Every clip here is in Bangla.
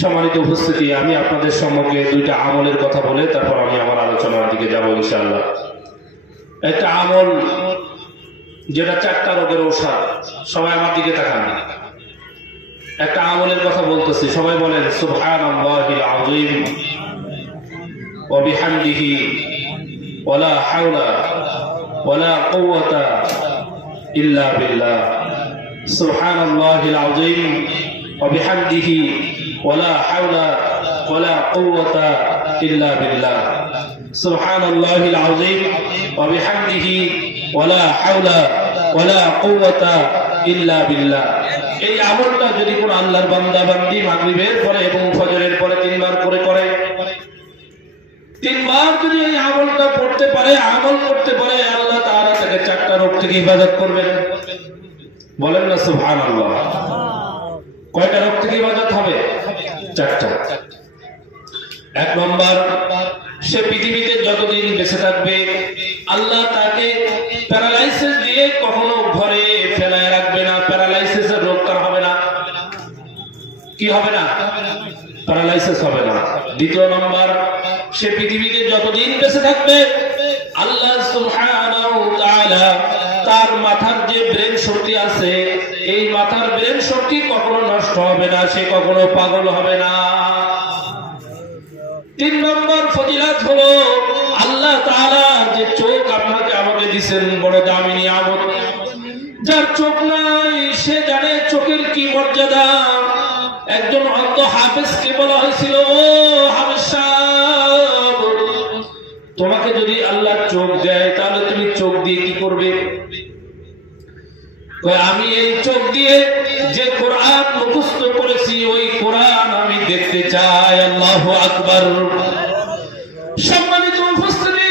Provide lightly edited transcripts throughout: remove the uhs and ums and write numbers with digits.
সম্মানিত উপস্থিতি, আমি আপনাদের সম্মুখে দুইটা আমলের কথা বলে তারপর আমি আমার আলোচনার দিকে যাব ইনশাআল্লাহ। একটা আমল যেটা 4টা রোগের ঔষধ। সবাই আমার দিকে তাকান। একটা আমলের কথা বলতেছি, সবাই বলেন সুবহানাল্লাহিল আযীম ওয়া বিহামদিহি ওয়ালা হাওলা ওয়ালা কুওয়াতা ইল্লা বিল্লাহ। সুবহানাল্লাহিল আযীম ওয়া বিহামদিহি ওয়ালা হাওলা ওয়ালা কুওয়াতা ইল্লা বিল্লাহ। সুবহানাল্লাহিল আযীম ওয়া বিহামদিহি ওয়ালা হাওলা ওয়ালা কুওয়াতা ইল্লা বিল্লাহ। এই আমলটা যদি কোন আল্লাহর বান্দা বান্দি মাগরিবের পরে এবং ফজরের পরে 3 বার করে 3 বার যদি এই আমলটা পড়তে পারে, আমল করতে পারে, আল্লাহ তাআলা তাকে 4টা রোগ থেকে হিফাজত করবেন। বলেন না সুবহানাল্লাহ। কয়টা রোগ থেকে হিফাজত হবে? 4টা। 1 নম্বর, সে পৃথিবীতে যতদিন বেঁচে থাকবে আল্লাহ তাকে প্যারালাইসিস দিয়ে কখনো ঘরে ফেলায় রাখবে না। প্যারালাইসিসের রোগ তার হবে না। কি হবে না? প্যারালাইসিস হবে না। 2 নম্বর, সে পৃথিবীতে যতদিন বেঁচে থাকবে আল্লাহ সুবহানাহু ওয়া তাআলা তার মাথার যে ব্রেন শক্তি আছে, এই মাথার ব্রেন শক্তি কখনো নষ্ট হবে না, সে কখনো পাগল হবে না। 3 নম্বর ফজিলত হলো আল্লাহ তাআলা যে চোখ আপনাকে আমাকে দিবেন, বড় দামি নিয়ামত। যার চোখ নাই সে জানে চোখের কি মর্যাদা। একজন অন্ধ হাফেজকে বলা হয়েছিল, ও হাফেজ সাহেব, তোমাকে যদি আল্লাহ চোখ দেয় তাহলে তুমি চোখ দিয়ে কি করবে? আমি এই চোখ দিয়ে যে কোরআন মুখস্থ করেছি ওই কোরআন আমি দেখতে চাই। আল্লাহু আকবার। সম্মানিত উপস্থিতি,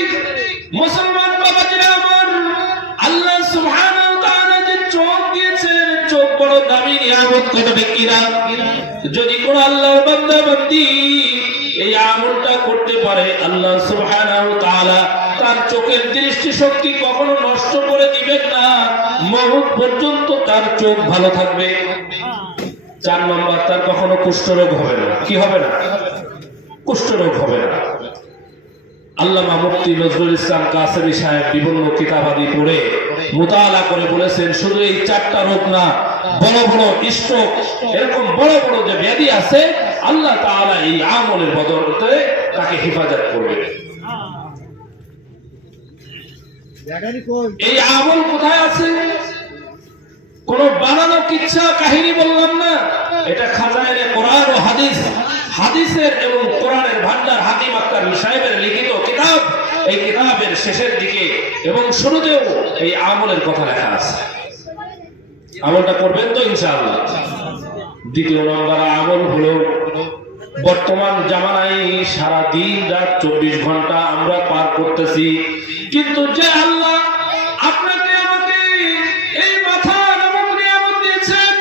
মুসলমান বাবাজিরা আমার, আল্লাহ সুবহানাহু ওয়া তাআলা যে চোখ দিয়েছেন, চোখ বড় দামি নিয়ামত। কথা ঠিক কিনা? যদি কোন আল্লাহর বান্দা বান্দি এই আমলটা করতে পারে, আল্লাহ সুবহানাহু ওয়া তাআলা তার চোখের দৃষ্টি শক্তি কখনো নষ্ট করে দিবেন না, মওত পর্যন্ত তার চোখ ভালো থাকবে। 4 নম্বর, তার কখনো কুষ্ঠরোগ হবে না। কি হবে না? কুষ্ঠরোগ হবে না। আল্লামা মুফতি নজরুল ইসলাম কাসেমী সাহেব বিভিন্ন কিতাবাদি পড়ে মুতালা করে বলেছেন, শুধু এই 4টা রোগ না, বড় বড় স্ট্রোক, এরকম বড় বড় যে ব্যাধি আছে আল্লাহ তাআলা এই আমলের বদৌলতে তাকে হেফাজত করবে। এই আমল কোথায় আছে? কোন বানানো কিচ্ছা কাহিনী বললাম না, এটা খাজাইনে কোরআন ও হাদিস, হাদিসের এবং কোরআনের ভান্ডার হাকিম আক্তার সাহেবের লিখিত কিতাব। এই কিতাবের শেষের দিকে এবং শুরুতেও এই আমলের কথা লেখা আছে। আমলটা করবেন তো ইনশাআল্লাহ। 2 নম্বর আমল হলো, বর্তমান জামানায় সারা দিন রাত 24 ঘন্টা আমরা পার করতেছি, কিন্তু যে আল্লাহ আপনাকে আমাকে এই মাথা নামক নিয়ামত দিয়েছেন,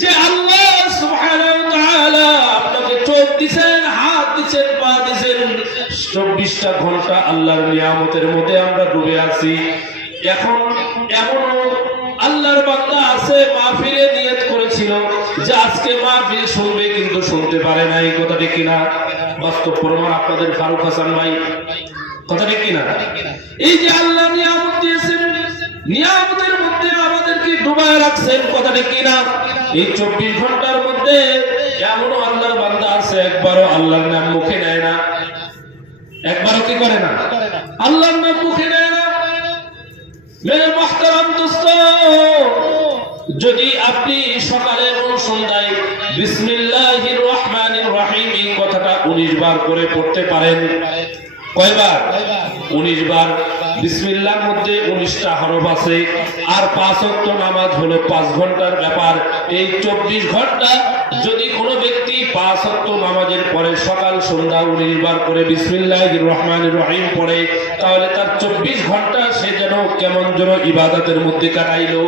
যে আল্লাহ সুবহানাহু ওয়া তাআলা আপনাকে চোখ দিয়েছেন, হাত দিয়েছেন, পা দিয়েছেন, 24টা ঘন্টা আল্লাহর নিয়ামতের মধ্যে আমরা ডুবে আছি। এখন এমনও আল্লাহর বান্দা আছে মাহফিলে নিয়ত করেছিল যে আজকে মাহফিল শুনবে, কিন্তু শুনতে পারে নাই। কথা ঠিক কিনা? বাস্তব প্রমাণ আপনাদের ফারুক হাসান ভাই। কথা ঠিক কিনা? এই যে আল্লাহ নিয়ামত দিয়েছেন, নিয়ামতের মধ্যে আমাদেরকে ডুবায় রাখছেন। কথা ঠিক কিনা? এই 24 ঘন্টার মধ্যে এমনও আল্লাহর বান্দা আছে একবারও আল্লাহর নাম মুখে নেয় না। একবারও কি করে না? আল্লাহর নাম মুখে নেয় না। মেরে মুহতারাম দোস্ত, যদি আপনি সকালে এবং সন্ধ্যায় বিসমিল্লাহির রহমানির রহিম এই কথাটা 19 বার করে পড়তে পারেন, কয়বার? 19 বার। বিসমিল্লাহর মধ্যে 19টা হরফ আছে, আর 5 ওয়াক্ত নামাজ হলো 5 ঘন্টার ব্যাপার। এই 24 ঘন্টা যদি কোনো ব্যক্তি 5 ওয়াক্ত নামাজের পরে সকাল সন্ধ্যা 19 বার করে বিসমিল্লাহির রহমানির রহিম পড়ে, তাহলে তার 24 ঘন্টা সে যেন কেমন যেন ইবাদতের মধ্যে কাটাইলো।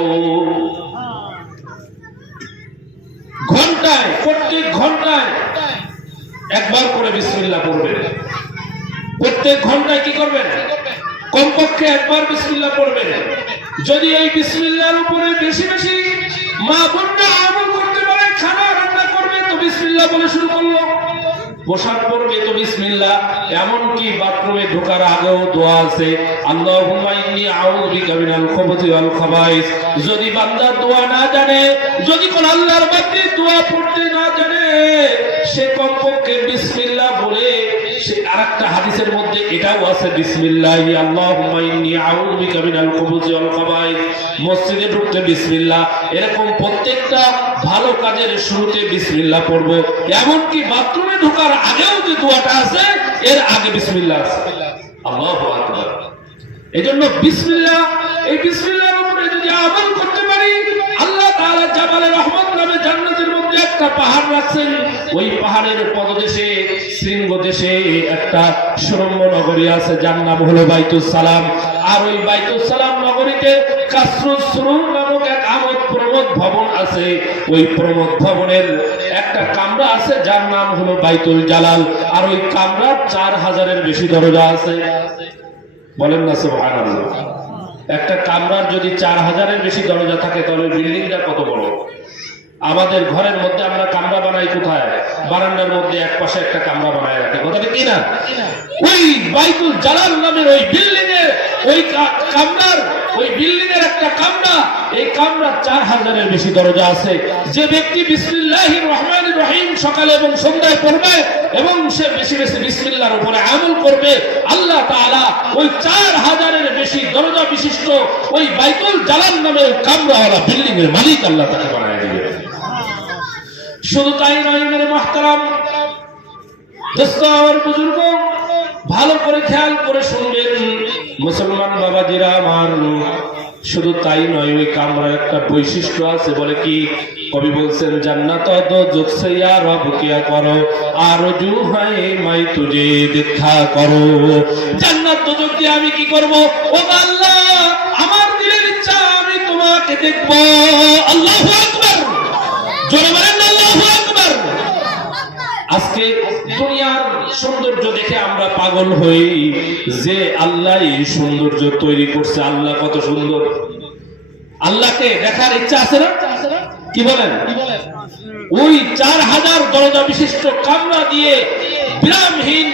ঘন্টায়, প্রত্যেক ঘন্টায় একবার করে বিসমিল্লাহ পড়বেন। প্রত্যেক ঘন্টায় কি করবেন? কমপক্ষে একবার বিসমিল্লাহ পড়বেন। যদি এই বিসমিল্লাহর উপরে বেশি বেশি মা বোনরা আমল করতে পারে, খানা রান্না করবে, তো বিসমিল্লাহ বিসমিল্লাহ বলে শুরু করলো। পোশাক পরবে তো বিসমিল্লাহ, এমনকি বাথরুমে ঢোকার আগেও দোয়া আছে, আল্লাহুম্মা ইন্নী আউযু বিকা মিনাল খুবুথি ওয়াল খাবাইস। যদি বান্দা দোয়া না জানে, যদি কোন আল্লাহর বান্দা দোয়া পড়তে না জানে, সে কমপক্ষে বিসমিল্লাহ বলে, সে আরেকটা হাদিসের মধ্যে এটাও আছে, বিসমিল্লাহ আল্লাহুম্মা ইন্নী আউযু বিকা মিনাল খুবুথি ওয়াল খাবাইস। মসজিদে ঢুকতে বিসমিল্লাহ, এরকম প্রত্যেকটা ভালো কাজের শুরুতে বিসমিল্লাহ পড়বো। এমনকি বাথরুমে ঢোকার আগেও যে দোয়াটা আছে, এর আগে বিসমিল্লাহ আছে। আল্লাহু আকবার। এজন্য বিসমিল্লাহ, এই বিসমিল্লাহর উপরে যদি আমল করতে পারি, আল্লাহ তাআলা জাবালে রহমত নামে জান্নাতের মধ্যে একটা পাহাড় রাখছেন। ওই পাহাড়ের পদদেশে, শৃঙ্গ দেশে একটা সুরম্য নগরী আছে, যার নাম হলো বাইতুস সালাম। আর ওই বাইতুস সালাম নগরীতে কাসরুস সুরুর নামক এক আমোদ প্রমোদ ভবন আছে। ওই প্রমোদ ভবনের একটা কামরা আছে, যার নাম হলো বাইতুল জালাল। আর ওই কামরার 4000-এর বেশি দরজা আছে। বলেন না সুবহানাল্লাহ। একটা কামরার যদি 4000-এর বেশি দরজা থাকে, তাহলে বিল্ডিংটা কত বড়। আমাদের ঘরের মধ্যে আমরা কামরা বানাই কোথায়? বারান্দার মধ্যে এক পাশে একটা কামরা বানায় রাখি, কথাটা কি না? ওই বাইতুল জালাল নামের ওই বিল্ডিং এর ওই কামরার, ওই বিল্ডিং এর একটা কামরা, এই কামরার 4000-এর বেশি দরজা আছে। যে ব্যক্তি বিসমিল্লাহির রহমানির রহিম সকালে এবং সন্ধ্যায় পড়বে এবং সে বেশি বেশি বিসমিল্লাহর উপরে আমল করবে, আল্লাহ তাআলা ওই 4000-এর বেশি দরজা বিশিষ্ট ওই বাইতুল জালাল নামের কামরাওয়ালা বিল্ডিং এর মালিক আল্লাহ তাকে বানায় দিবে। শুধু তাই নয় মেরে মুহতারাম দোস্ত আর বুজুর্গ, ভালো করে খেয়াল করে শুনবেন মুসলমান বাবাজিরা আমার। শুধু তাই নয়, ওই কামরার একটা বৈশিষ্ট্য আছে। বলে কি? কবি বলছেন, জান্নাত দোজখ সে ইয়া রব কিয়া করো, আরজু হয় মাই তুজে দেখা করো। জান্নাত দোজখ দিয়ে আমি কি করব? ও আল্লাহ, আমার দিলের ইচ্ছা আমি তোমাকে দেখব। আল্লাহু আকবার, জোরে বলেন আল্লাহু আকবার। আজকে দুনিয়ার সৌন্দর্য দেখে আমরা পাগল হই, যে আল্লাহ এই সৌন্দর্য তৈরি করছে। আল্লাহ কত সুন্দর, আল্লাহকে দেখার ইচ্ছা আছে না? কি বলেন? ওই 4000 দরজা বিশিষ্ট কামরা দিয়ে বিরামহীন,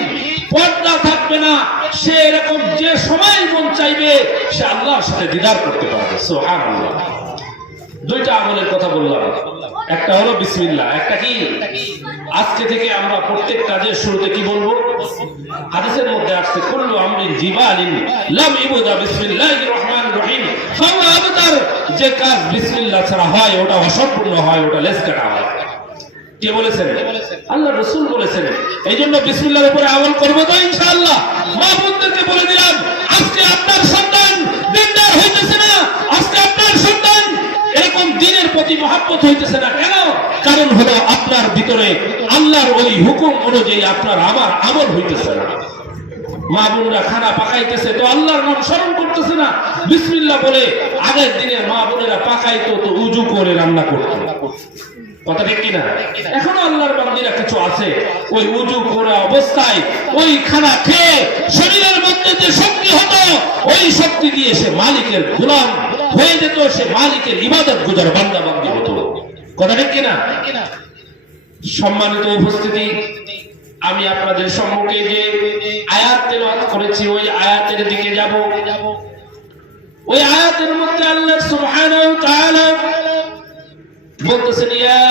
পর্দা থাকবে না, সে এরকম যে সময় মন চাইবে সে আল্লাহর সাথে দিদার করতে পারবে। সুবহানাল্লাহ। দুইটা আমলের কথা বললাম, একটা হলো বিসমিল্লাহ, একটা কি? আজকে থেকে আমরা প্রত্যেক কাজের শুরুতে কি বলবো? হাদিসের মধ্যে আসছে, কুল্লু আমরিন জিবালিন লাম ইবদা বিসমিল্লাহির রহমানির রহিম ফাহুয়া আবতার। যে কাজ বিসমিল্লাহ ছাড়া হয় ওটা অসম্পূর্ণ হয়, ওটা লেজ কাটা হয়। কে বলেছেন? আল্লাহ রাসূল বলেছেন। এই জন্য বিসমিল্লাহর উপরে আমল করবো তো ইনশাআল্লাহ। মা বোনদেরকে বলে দিলাম, আজকে আপনার সন্তান দিনদার হইতেছে না, আজকে আপনার সন্তান এরকম দ্বীনের প্রতি মহব্বত হইতেছে না। কেন? কারণ হলো আপনার ভিতরে আল্লাহর ওই হুকুম অনুযায়ী আপনার আমার আমল হইতেছে না। মা বোনরা খানা পাকাইতেছে তো আল্লাহর নাম স্মরণ করতেছে না, বিসমিল্লাহ বলে। আগের দিনের মা বোনেরা পাকাইতো তো উজু করে রান্না করতো, কথা ঠিক কিনা? এখনো আল্লাহর বান্দীরা কিছু আছে, ওই উজু করা অবস্থায় ওই খানা খেয়ে শরীরের মধ্যে যে শক্তি হতো, ওই শক্তি দিয়ে সে মালিকের গোলাম হয়ে যেত, সে মালিকের ইবাদত গুজার বান্দা বান্দী হতো, কথা ঠিক কিনা? সম্মানিত উপস্থিতি, আমি আপনাদের সম্মুখে যে আয়াত তেলাওয়াত করেছি, ওই আয়াতের দিকে যাব। ওই আয়াতের মধ্যে আল্লাহ সুবহানাহু ওয়া তাআলা বলতেছেন, ইয়া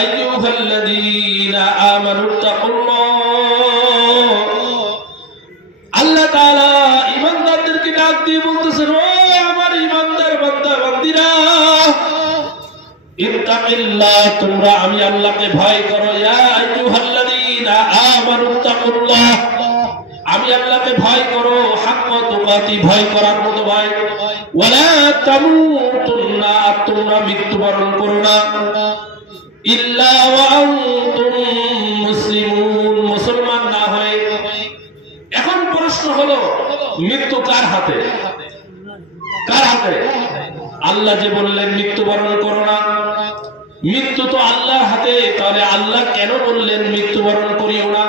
আইয়ুহাল্লাযীনা আমানুত্তাকুল্লাহ। আল্লাহ তাআলা ঈমানদারদেরকে ডাক দিয়ে বলতেছেন, ও আমার ঈমানদার বান্দা বান্দীরা, ইত্তাকিল্লাহ, তোমরা আমি আল্লাহকে ভয় করো। ইয়া আইয়ুহাল্লাযীনা আমানুত্তাকুল্লাহ, আমি আল্লাহকে ভয় করো, হাক্কা তুকাতি, ভয় করার মতো ভয়। ওয়ালা তামুতুন্না, তোমরা মৃত্যুবরণ করো না, ইল্লা ওয়া আনতুম মুসলিমুন, মুসলমান না হয়ে। এখন প্রশ্ন হলো, মৃত্যু কার হাতে? কার হাতে? আল্লাহ যে বললেন মৃত্যুবরণ করো না, মৃত্যু তো আল্লাহর হাতে, তাহলে আল্লাহ কেন বললেন মৃত্যুবরণ করিও না?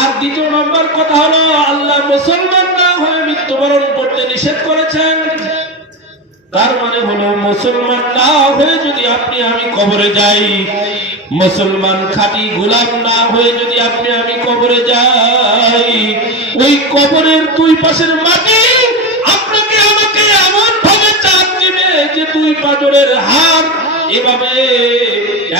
আর দ্বিতীয় নম্বর কথা হলো, আল্লাহ মুসলমান না হয়ে মৃত্যুবরণ করতে নিষেধ করেছেন। তার মানে হলো মুসলমান না হয়ে যদি আপনি আমি কবরে যাই, মুসলমান খাঁটি গোলাম না হয়ে যদি আপনি আমি কবরে যাই, ওই কবরের দুই পাশের মাটি আপনাকে আমাকে এমন ভাবে চাপ দিবে যে দুই পাঁজরের হাড় এভাবে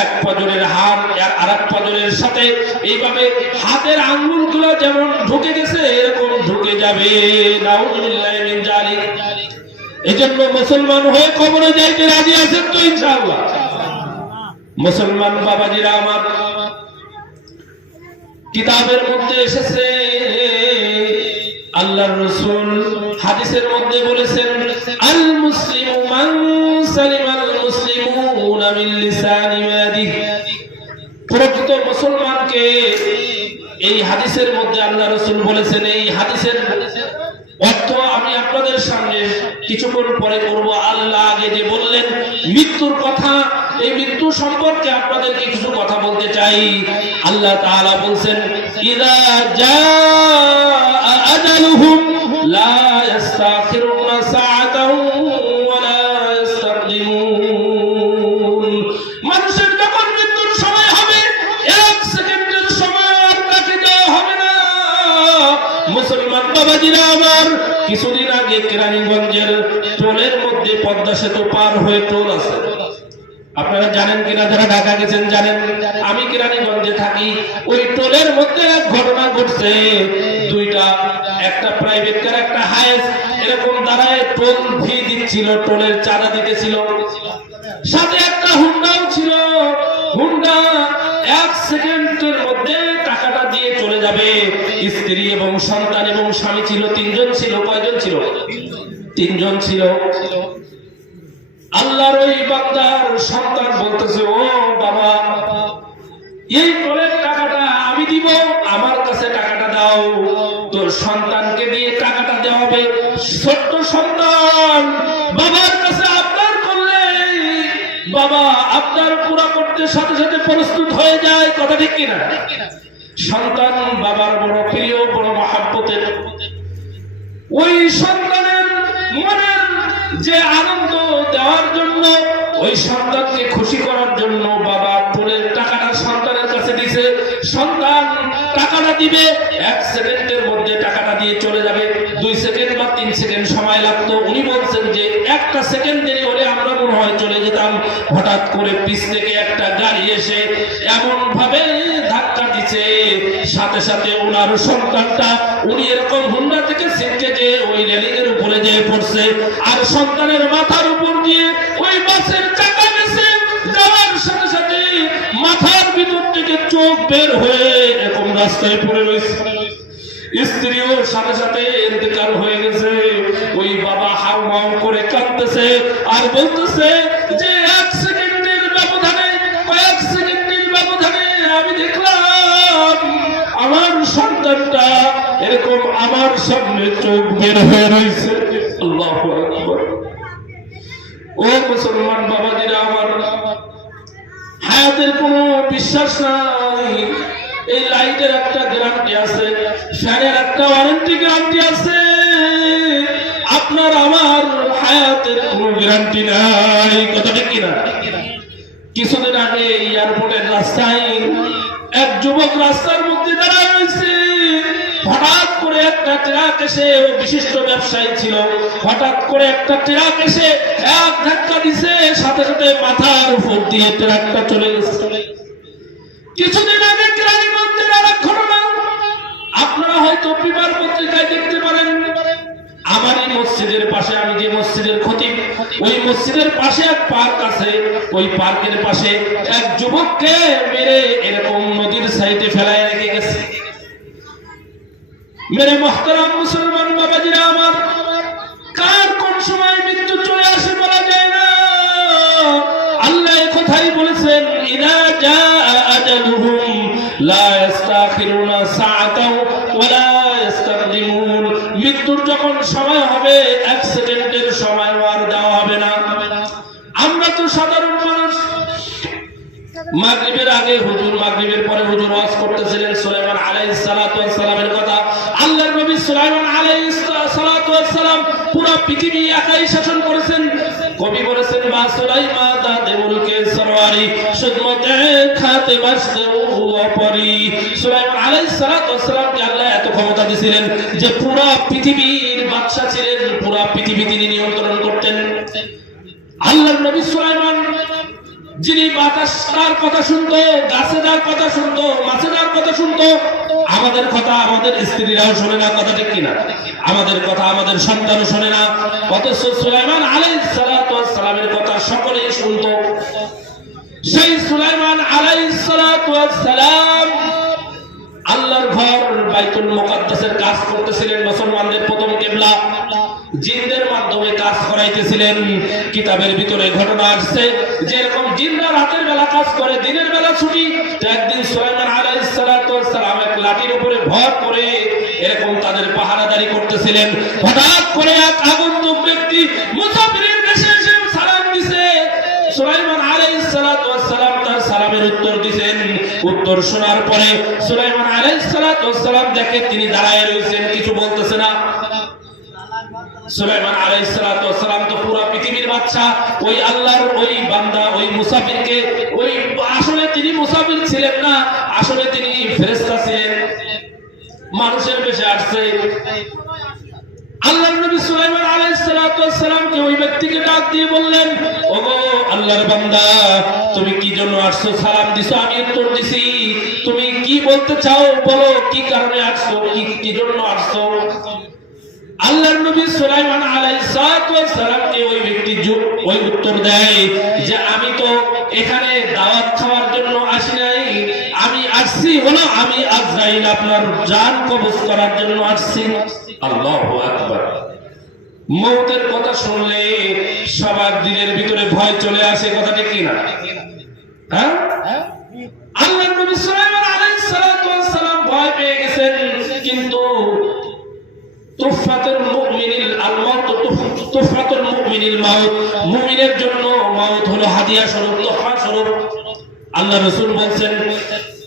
এক পাঁজরের হাড় আর এক পাঁজরের সাথে এইভাবে হাতের আঙ্গুলগুলো যেমন ঢুকে গেছে এরকম ঢুকে যাবে। নাউযুবিল্লাহি মিন যালিক। এজন্য মুসলমান হয়ে কবরে যাইতে রাজি আছেন তো ইনশাআল্লাহ? মুসলমান বাবাজিরা আমার, কিতাবের মধ্যে এসেছে, আল্লাহর রাসূল হাদিসের মধ্যে বলেছেন, আল মুসলিমু মান সালিমাল মুসলিমুনা মিন লিসানি ওয়া ইয়াদিহি। প্রকৃত মুসলমানকে এই হাদিসের মধ্যে আল্লাহর রাসূল বলেছেন। এই হাদিসের অর্থ আমি আপনাদের সামনে কিছুক্ষণ পরে করব। আল্লাহ আগে যে বললেন মৃত্যুর কথা, এই মৃত্যু সম্পর্কে আপনাদেরকে কিছু কথা বলতে চাই। আল্লাহ তাআলা বলেন, ইযা জাআ আজালুহুম লা ইস্তাখিরুনা সাআতাও ওয়া লা ইস্তাকদিমুন। মানুষের যখন মৃত্যুর সময় হবে, এক সেকেন্ডের সময় আর তাকে দেওয়া হবে না। মুসলমান বাবাজিরা আমার, কিছুদিন আগে কেরানীগঞ্জের টোলের মধ্যে পদ্মা সেতু পার হয়ে টোল আছে, আপনারা জানেন কিনা? যারা ঢাকা গেছেন জানেন। আমি কেরানীগঞ্জে থাকি। ওই টোলের মধ্যে এক ঘটনা ঘটছে। দুইটা, একটা প্রাইভেট কার একটা হায়েস এরকম দাঁড়ায় টোল ফি দিচ্ছিল, টোলের চাঁদা দিতেছিল। সাথে একটা হুন্ডাও ছিল। হুন্ডা এক সেকেন্ডের মধ্যে টাকাটা দিয়ে চলে যাবে। স্ত্রী এবং সন্তান এবং স্বামী ছিল, তিনজন ছিল। কয়জন ছিল? তিনজন ছিল। আল্লাহর ওই বান্দার সন্তান বলতেছে, ও বাবা, এই টোলের টাকাটা আমি দিব, আমার কাছে টাকাটা দাও। তোর সন্তানকে দিয়ে টাকাটা দেওয়া হবে। ছোট্ট সন্তান বাবার কাছে আবদার করলে বাবা আবদার পুরা করতে সাথে সাথে প্রস্তুত হয়ে যায়। কথা ঠিক কিনা? সন্তান বাবার বড় প্রিয়, বড় মহাব্বতের। ওই সন্তানের মনের যে আনন্দ দেওয়ার জন্য, ওই সন্তানকে খুশি করার জন্য বাবা টোলের টাকাটা সন্তানের কাছে দিছে। সন্তান টাকাটা দিবে, এক সেকেন্ডের মধ্যে টাকাটা দিয়ে চলে যাবে। 2 সেকেন্ড বা 3 সেকেন্ড সময় লাগতো। উনি বলছেন যে একটা সেকেন্ড দেরি হলে আমরা মনে হয় চলে যেতাম। হঠাৎ করে পিছ থেকে একটা গাড়ি এসে এমন ভাবে ধাক্কা দিচ্ছে, সাথে সাথে ওনার সন্তানটা উনি এরকম হুন্ডা থেকে ছিটকে যে ওই রেলিং এর উপরে যেয়ে পড়ছে। আর সন্তানের মাথার উপর দিয়ে ওই বাসের চাকা গেছে। যাওয়ার সাথে সাথে মাথার ভিতর থেকে চোখ বের হয়ে এরকম রাস্তায় পড়ে রয়েছে। স্ত্রীও সাথে সাথে ইন্তেকাল হয়ে গেছে। ওই বাবা হাউমাউ করে কাঁদতেছে আর বলতেছে যে এক সেকেন্ডের ব্যবধানে, কয়েক সেকেন্ডের ব্যবধানে আমি দেখলাম আমার সন্তানটা এরকম আমার সামনে চোখ বের হয়ে রয়েছে। আল্লাহু আকবার। ও মুসলমান বাবাজিরা আমার, হায়াতের কোনো বিশ্বাস নাই। এই লাইটের একটা গ্যারান্টি আছে, ফ্যানের একটা ওয়ারেন্টি গ্যারান্টি আছে। আপনার আমার হায়াতের কোনো গ্যারান্টি নাই। কথা ঠিক কিনা? কিছুদিন আগে এয়ারপোর্টের রাস্তায় এক যুবক রাস্তার মধ্যে দাঁড়ায় রয়েছে। হঠাৎ করে একটা ট্রাক এসে, ও বিশিষ্ট ব্যবসায়ী ছিল, হঠাৎ করে একটা ট্রাক এসে এক ধাক্কা দিছে, সাথে সাথে মাথার উপর দিয়ে ট্রাকটা চলে গেছে। কিছুদিন আগে কেরানীগঞ্জের আরেক ঘটনা আপনারা হয়তো পেপার পত্রিকায় দেখতে পারেন। আমার এই মসজিদের পাশে, আমি যে মসজিদের খতিব, ওই মসজিদের পাশে এক পার্ক আছে। ওই পার্কের পাশে এক যুবককে মেরে এরকম নদীর সাইডে ফেলায় রেখে গেছে। মেরে মুহতারাম মুসলমান বাবাজিরা আমার, কার কোন সময় মৃত্যু চলে আসে বলা যায় না। আল্লাহ কথাই বলেছেন, ইযা জাআ আজালুহুম লা ইস্তাখিরুনা সাআতাও ওয়া লা ইস্তাকদিমুন। মৃত্যুর যখন সময় হবে, এক সেকেন্ডের সময় আর দেওয়া হবে না। আমরা তো সাধারণ মানুষ। মাগরিবের আগে হুজুর, মাগরিবের পরে হুজুর ওয়াজ করতেছিলেন সুলাইমান আলাইহিস সালাতু ওয়াস সালামের কথা। আল্লাহর নবী সুলাইমান আলাইহিস সালাতু ওয়াস সালাম পুরো পৃথিবী একাই শাসন করেছেন। কবি বলেছেন মা সুলাইমা দাদে মুলকে সরওয়ারি সুদমতে খাতে বাসতে ওপরি। সুলাইমান আলাইহিস সালাতু ওয়াস সালামকে আল্লাহ এত ক্ষমতা দিয়েছিলেন যে পুরো পৃথিবীর বাদশা ছিলেন, পুরো পৃথিবী তিনি নিয়ন্ত্রণ করতেন। আল্লাহর নবী সুলাইমান যিনি বাতাস তার কথা শুনতো, গাছে যার কথা শুনতো, মাছে যার কথা শুনতো, আমাদের কথা আমাদের স্ত্রীরাও শোনে না, কথা ঠিক কিনা? আমাদের কথা আমাদের সন্তানও শোনে না, অথচ সুলাইমান আলাইহিস সালাতু ওয়াস সালামের কথা সকলেই শুনতো। সেই সুলাইমান আলাইহিস সালাতু ওয়াস সালাম আল্লাহর ঘর বাইতুল মুকাদ্দাসের কাজ করতেছিলেন, মুসলমানদের প্রথম কিবলা, জিনদের মাধ্যমে কাজ করাইতেছিলেন। কিতাবের ভিতরে ঘটনা আসছে যেরকম জিনরা রাতের বেলা কাজ করে, দিনের বেলা ছুটি। একদিন সুলাইমান আলাইহিস সালাতু ওয়াস সালাম এক লাঠির উপরে ভর করে এরকম তাদের পাহারাদারি করতেছিলেন। হঠাৎ করে এক আগন্তুক ব্যক্তি মুসাফিরের বেশে এসে সালাম দিছে। সুলাইমান আলাইহিস সালাতু ওয়াস সালাম তার সালামের উত্তর দিবেন। উত্তর শোনার পরে সুলাইমান আলাইহিস সালাতু ওয়াস সালাম দেখে তিনি দাঁড়ায় রয়েছেন, কিছু বলতেছে না। সুলাইমান আলাইহিস সালাতু ওয়াস সালাম তো পুরো পৃথিবীর বাদশা, ওই আল্লাহর ওই বান্দা ওই মুসাফিরকে, ওই আসলে তিনি মুসাফির ছিলেন না, আসলে তিনি ফেরেশতা ছিলেন, মানুষের বেশে আসছে। আল্লাহর নবী সুলাইমান আলাইহিস সালাতু ওয়াস সালামকে ওই ব্যক্তিকে ডাক দিয়ে বললেন, ওগো আল্লাহর বান্দা, তুমি কি জন্য আসছো? সালাম দিছো, আমি উত্তর দিছি, তুমি কি বলতে চাও বলো, কি কারণে আসছো, কি জন্য আসছো? আল্লাহর নবী সুলাইমান আলাইহিস সালাতু ওয়াস সালামকে ওই ব্যক্তি ওই উত্তর দেয় যে আমি তো এখানে দাওয়াত খাওয়ার জন্য আসি নাই, আমি আসছি হলো আমি আজরাইল আপনার জান কবজ করার জন্য আসছি। আল্লাহু আকবার। মওতের কথা শুনলে সবার দিলের ভিতরে ভয় চলে আসে, কথাটা কি না? হ্যাঁ, আল্লাহর নবী সুলাইমান আলাইহিস সালাতু ওয়াস সালাম ভয় পেয়ে গেছেন, কিন্তু তুফাতুল মুমিনিল আল-মাউত, তুফাতুল মুমিনিল মাউত, মুমিনের জন্য মাউত হলো হাদিয়া স্বরূপ, তোহফা স্বরূপ। আল্লাহ রাসূল বলেন,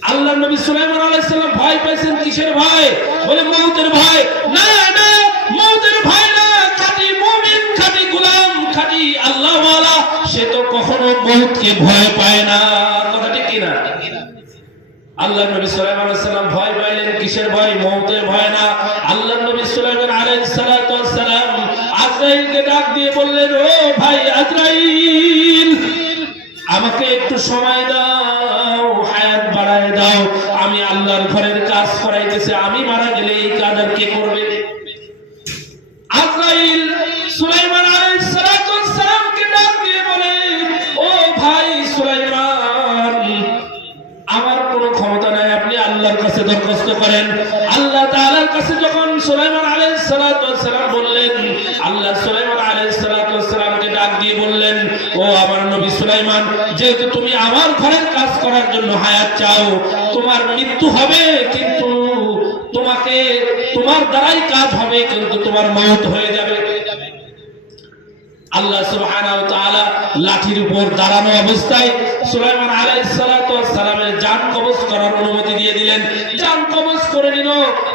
আল্লাহর নবী সুলাইমান আলাইহিস সালাম ভয় পাইছেন, কিসের ভয়? বলে মওতের ভয়। না না, মওতের ভয় না, খাঁটি মুমিন, খাঁটি গোলাম, খাঁটি আল্লাহওয়ালা সে তো কখনো মওতকে ভয় পায় না, কথা ঠিক কি না? আল্লাহর নবী সুলাইমান আলাইহিস সালাম ভয় পাইলেন, কিসের ভয়? মওতের ভয় না। আল্লাহর নবী সুলাইমান আলাইহিস সালাতু ওয়াস সালাম আজরাইলকে ডাক দিয়ে বললেন, ও ভাই আজরাইল, আমাকে একটু সময় দাও, হায়াত বাড়ায় দাও, আমি আল্লাহর ঘরের কাজ করাইতেছি, আমি মারা গেলে এই কাজ আর কে করবে? আজরাইল সুলাইমান আলাইহিস সালাতু ওয়াস সালামকে ডাক দিয়ে বলে, ও ভাই সুলাইমান, আমার কোনো ক্ষমতা নাই, আপনি আল্লাহর কাছে দরখাস্ত করেন। আল্লাহ তাআলার কাছে যখন সুলাইমান আলাইহিস সালাতু ওয়াস সালাম বললেন, আল্লাহ সুলাইমান আলাইহিস সালাতু ওয়াস সালামকে ডাক দিয়ে বললেন, ও আমার নবী সুলাইমান, যেহেতু তুমি আমার ঘরের কাজ করার জন্য হায়াত চাও, তোমার মৃত্যু হবে, কিন্তু তোমাকে তোমার দ্বারাই কাজ হবে, কিন্তু তোমার মওত হয়ে যাবে। আল্লাহ সুবহানাহু ওয়া তাআলা লাঠির উপর দাঁড়ানো অবস্থায় সুলাইমান আলাইহিস সালাতু ওয়াস সালামের জান কবজ করার অনুমতি দিয়ে দিলেন। জান কবজ করে নিল,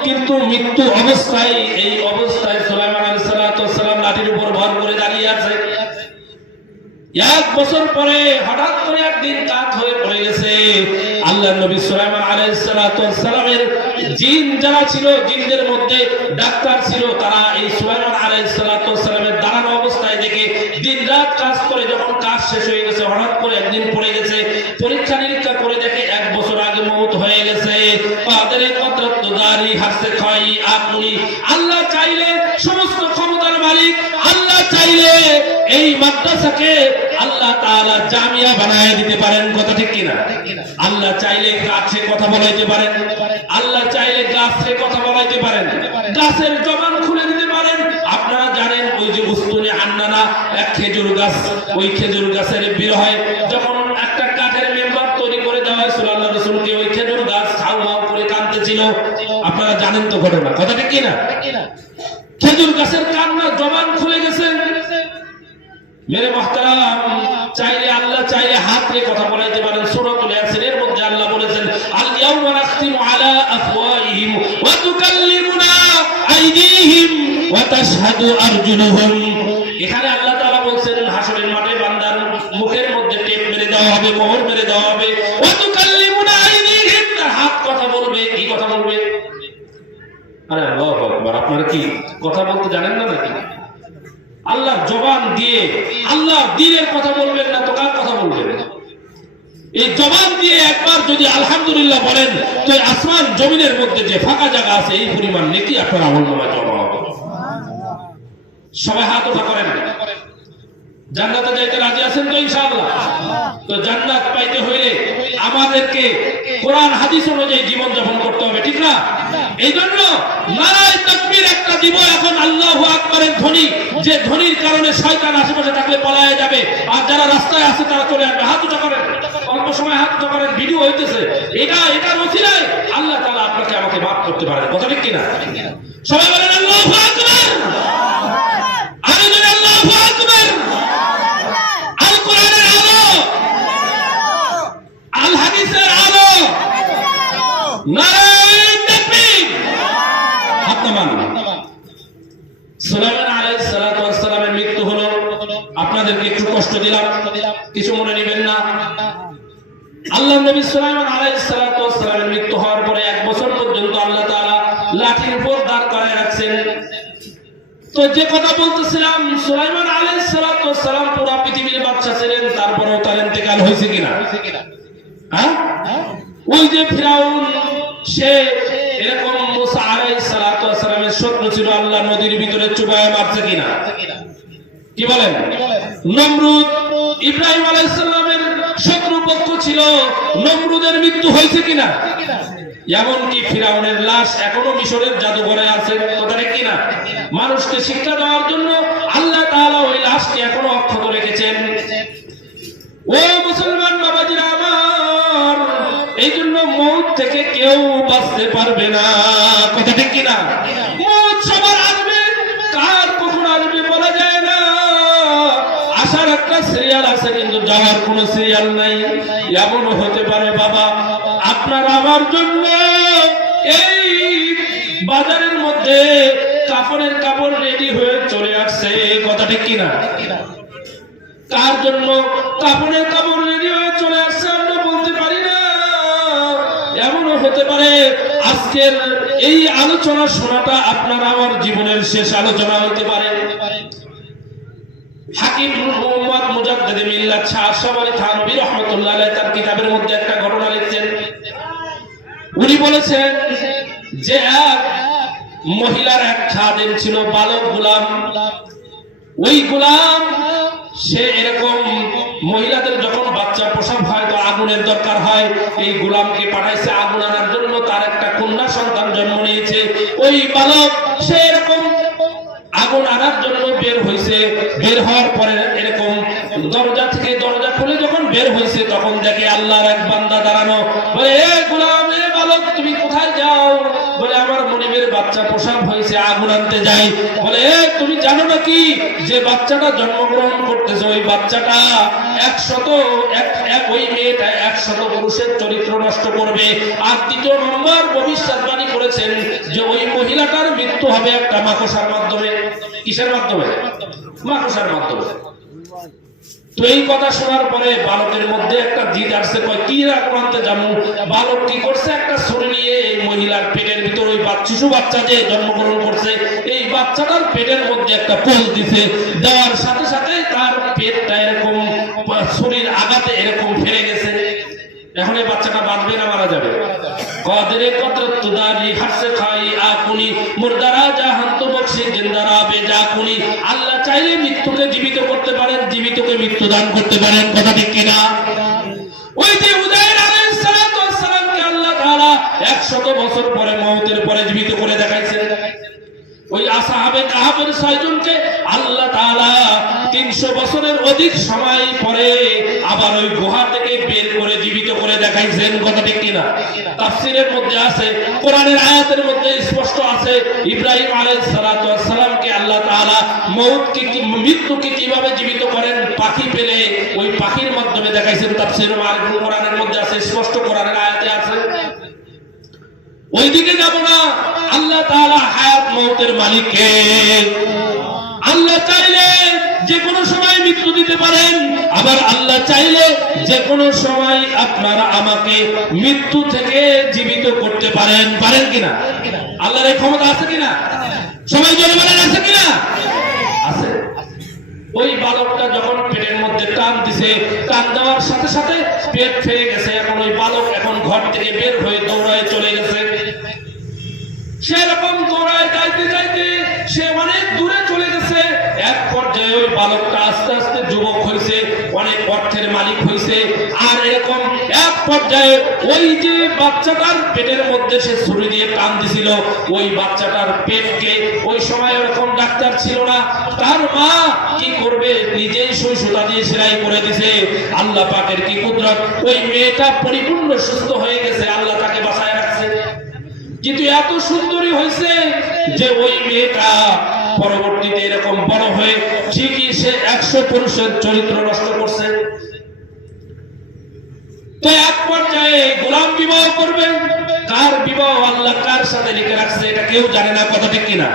কিন্তু মৃত্যু অবস্থায়, এই অবস্থায় সুলাইমান আলাইহিস সালাতু ওয়াস সালাম লাঠির উপর ভর করে দাঁড়িয়ে আছে। এক বছর পরে হঠাৎ করে একদিন কাত হয়ে পড়ে গেছে। আল্লাহর নবী সুলাইমান আলাইহিস সালাতু ওয়াস সালামের জিন যারা ছিল, জিনদের মধ্যে ডাক্তার ছিল, তারা এই সুলাইমান আলাইহিস সালাতু ওয়াস সালামের দাঁড়ানো অবস্থায় দেখে দিনরাত কাজ করে, যখন কাজ শেষ হয়ে গেছে হঠাৎ করে একদিন পড়ে গেছে, পরীক্ষা নিরীক্ষা করে দেখে 1 বছর আগে মওত হয়ে গেছে। পাদের কদরত দারি হাসে খাই আপনি। আল্লাহ চাইলে সমস্ত ক্ষমতার মালিক, আল্লাহ চাইলে এই মাদ্রাসাকে আল্লাহ তাআলা জামিয়া বানায় দিতে পারেন, কথা ঠিক কিনা? আল্লাহ চাইলে গাছে কথা বলাইতে পারেন, আল্লাহ চাইলে গাছে কথা বলাইতে পারেন, গাছের জবান খুলে দিতে পারেন। আপনারা জানেন ওই যে উস্তুনে হান্নানা, এক খেজুর গাছ, ওই খেজুর গাছের বিরহে যখন একটা কাঠের মেম্বার তৈরি করে দেওয়া হয়েছিল আল্লাহ রাসূলকে, ওই খেজুর গাছ খাও খাও করে কাঁদতেছিল। আপনারা জানেন তো ঘটনা, কথা ঠিক কিনা? খেজুর গাছের কান্না, জবান খুলে গেছে। মেরে মুহতারাম, চাইলে আল্লাহ চাইলে হাত রে কথা বলাইতে পারেন। সূরাতুল ইয়াসিনের মধ্যে আল্লাহ বলেছেন, আল ইয়াউমা নাখতিমু আলা আফওয়াহিহিম ওয়া তুকাল্লিমুনা আইদিহিম ওয়া তাশহাদু আরজুলুহুম। এখানে আল্লাহ তাআলা বলেন হাসরের মাঠে বান্দার মুখের মধ্যে টেপ মেরে দেওয়া হবে, মোহর মেরে দেওয়া হবে। ওয়া তুকাল্লিমুনা আইদিহিম, তার হাত কথা বলবে। কি কথা বলবে? আরে আল্লাহু আকবার, আপনারা কি কথা বলতে জানেন না নাকি? আল্লাহ জবান দিয়ে আল্লাহ দ্বীনের কথা বলবেন না তো কার কথা বলবেন? এই জবান দিয়ে একবার যদি আলহামদুলিল্লাহ বলেন তো আসমান জমিনের মধ্যে যে ফাঁকা জায়গা আছে এই পরিমাণ নেকি আপনার আমলনামায় জমা হবে। সবাই হাত ওঠা করেন। জান্নাতে যাইতে রাজি আছেন তো ইনশাআল্লাহ? তো জান্নাত পাইতে হইলে আমাদেরকে কোরআন হাদিস অনুযায়ী জীবন যাপন করতে হবে, ঠিক না? এই জন্য নারায়ে তাকবীর একটা দিব এখন, আল্লাহু আকবারের ধ্বনি, যে ধ্বনির কারণে শয়তান আশেপাশে থাকলে পলায়ে যাবে, আর যারা রাস্তায় আছে তারা চলে আসবে। হাত উঁচা করেন, অল্প সময় হাত উঁচা করেন, ভিডিও হইতেছে। এটার ওসিলায় আল্লাহ তাআলা আপনাকে আমাকে মাফ করতে পারেন। কথা ঠিক কিনা? সবাই বলেন আল্লাহু আকবার। আরে বলেন আল্লাহু আকবার। আল কোরআনের আলো, আল হাদিসের আলো, নারায়ে তাকবীর। হাত নামান। সুলাইমান আলাইহিস সালাতু ওয়াস সালামের মৃত্যু হলো, আপনাদেরকে একটু কষ্ট দিলাম, কিছু মনে নেবেন না। আল্লাহর নবী সুলাইমান আলাইহিস সালাতু ওয়াস সালামের মৃত্যু হওয়ার পরে 1 বছর পর্যন্ত আল্লাহ তাআলা লাঠির উপর দাঁড় করায় রাখছেন। তো যে কথা বলতেছিলাম, সুলাইমান আলাইহিস সালাতু ওয়াস সালাম পুরো পৃথিবীর বাদশা ছিলেন, তারপরেও তার ইন্তেকাল হয়েছে কিনা? হ্যাঁ, ওই যে ফিরাউন, সে এরকম মুসা আলাইহিস সালাতু ওয়াস সালামের শত্রু ছিল, আল্লাহ নদীর ভিতরে চুবায় মারছে কিনা? কি বলেন? নমরুদ ইব্রাহিম আলাইহিস সালামের শত্রু পক্ষ ছিল, নমরুদের মৃত্যু হয়েছে কিনা? এমনকি ফিরাউনের লাশ এখনো মিশরের জাদুঘরে আছে। কথা ঠিক কিনা? মানুষকে শিক্ষা দেওয়ার জন্য আল্লাহ তাআলা ওই লাশকে এখনো অক্ষত রেখেছেন। ও মুসলমান বাবাজিরা আমার, এই জন্য মউত থেকে কেউ বাঁচতে পারবে না। কথা ঠিক কিনা? মউত সবার আসবে, কার কখন আসবে বলা যায় না। আসার একটা সিরিয়াল আছে কিন্তু যাওয়ার কোনো সিরিয়াল নাই। এমনও হতে পারে বাবা আপনার আমার জন্য এই বাজারের মধ্যে কাপড়ের কাপড় রেডি হয়ে চলে আসছে। কথা ঠিক কিনা? কার জন্য কাপড়ের কাপড় রেডি হয়ে চলে আসছে আমরা বলতে পারি না। এমনও হতে পারে আজকের এই আলোচনা শোনাটা আপনার আমার জীবনের শেষ আলোচনা হতে পারে। হাকিম মুহাম্মদ মুজাদ্দিদ মিল্লাত শাহ আশরাফ আলী থানভী রাহমাতুল্লাহ আলাইহি তার কিতাবের মধ্যে একটা ঘটনা লিখছেন। উনি বলেছেন যে এক মহিলার এক খাদেম ছিল, বালক গোলাম। ওই গোলাম সে এরকম মহিলাদের যখন বাচ্চা প্রসব হয় তো আগুনের দরকার হয়, এই গোলামকে পাঠাইছে আগুন আনার জন্য। তার একটা কন্যা সন্তান জন্ম নিয়েছে। ওই বালক সে এরকম আগুন আনার জন্য বের হয়েছে। বের হওয়ার পরে এরকম দরজা থেকে দরজা খুলে যখন বের হয়েছে তখন দেখে আল্লাহর এক বান্দা দাঁড়ানো। বলে, এ গোলাম, এ বালক, তুমি কোথায় যাও? বলে, আমার মনিবের বাচ্চা প্রসব হয়েছে, আগুন আনতে যাই। বলে, এ তুমি জানো নাকি যে বাচ্চাটা জন্মগ্রহণ করতেছে ওই বাচ্চাটা 100 ওই মেয়েটা 100 পুরুষের চরিত্র নষ্ট করবে। আর 2 নম্বর ভবিষ্যৎবাণী করেছেন যে ওই মহিলাটার মৃত্যু হবে একটা মাকড়সার মাধ্যমে। কিসের মাধ্যমে? মাকড়সার মাধ্যমে। তো এই কথা শোনার পরে বালকের মধ্যে একটা জিদ আসছে, কয় কি রাখতে যাবো। বালক কি করছে, একটা ছুরি নিয়ে এই মহিলার পেটের ভিতর ওই শিশু বাচ্চা যে জন্মগ্রহণ করছে এই বাচ্চাটার পেটের মধ্যে একটা পোল দিছে। দেওয়ার সাথে সাথে তার পেটটা এরকম ছুরির আঘাতে এরকম ফেলে গেছে। এখন এই বাচ্চাটা বাঁচবে না মারা যাবে? কদরে কদরত তুদারি হাসে খাই আকুনি মুর্দারা জাহান তো বখশি জিন্দারা বেজাকুনি। আল্লাহ চাইলে মৃত্যুকে জীবিত করতে পারেন, জীবিতকে মৃত্যু দান করতে পারেন। কথা ঠিক কিনা? ওই যে উদাইর আলাইহিস সালাতু ওয়াস সালামকে আল্লাহ তাআলা 100 বছর পরে মওতের পরে জীবিত করে দেখাইছে। ওই আসহাবে কাহাবের 6 জনকে আল্লাহ তাআলা 300 বছরের অধিক সময় পরে আবার ওই গুহা থেকে বের করে জীবিত করে দেখাইছেন। কথা ঠিক কিনা? তাফসীরের মধ্যে আছে, কোরআনের আয়াতের মধ্যে স্পষ্ট আছে, ইব্রাহিম আলাইহিস সালাতু ওয়াস সালামকে আল্লাহ তাআলা মৃত্যুকে কিভাবে জীবিত করেন পাখি পেলে ওই পাখির মাধ্যমে দেখাইছেন। তাফসীরে মারফুল কোরআনের মধ্যে আছে, স্পষ্ট কোরআনের আয়াতে আছে। ওইদিকে যাব না। আল্লাহ তাআলা হায়াত মওতের মালিক কে? আল্লাহ চাইলে যে কোনো সময় মৃত্যু দিতে পারেন, আবার আল্লাহ চাইলে যে কোনো সময় আপনারা আমাকে মৃত্যু থেকে জীবিত করতে পারেন। পারেন কিনা? আল্লাহর এই ক্ষমতা আছে কিনা? সবাই জোরে বলেন আছে কিনা? আছে। ওই বালকটা যখন পেটের মধ্যে টান দিছে, টান দেওয়ার সাথে সাথে পেট ফেলে গেছে। এখন ওই বালক এখন ঘর থেকে বের হয়ে দৌড়ায় চলে গেছে। সেরকম দৌড়ায় যাইতে যাইতে সে অনেক দূরে চলে গেছে। এক পর্যায়ে ওই বালকটা আস্তে আস্তে যুবক হয়েছে, অনেক অর্থের মালিক হয়েছে। আর এরকম এক পর্যায়ে ওই যে বাচ্চাটার পেটের মধ্যে সে ছুরি দিয়ে টান দিছিল, ওই বাচ্চাটার পেটকে ওই সময় ওরকম ডাক্তার ছিল না, তার মা কি করবে, নিজেই সুই সুতা দিয়ে সেলাই করে দিছে। আল্লাহ পাকের কি কুদরত, ওই মেয়েটা পরিপূর্ণ সুস্থ হয়ে গেছে, আল্লাহ তাকে বাঁচায় রাখছে। কিন্তু এত সুন্দরী হয়েছে যে ওই মেয়েটা পরবর্তীতে এরকম বড় হয়ে ঠিকই সে 100 পুরুষের চরিত্র নষ্ট করছে। তো এক পর্যায়ে গোলাম বিবাহ করবে, কার বিবাহ আল্লাহ কার সাথে লিখে রাখছে এটা কেউ জানে না, কথা ঠিক কিনা?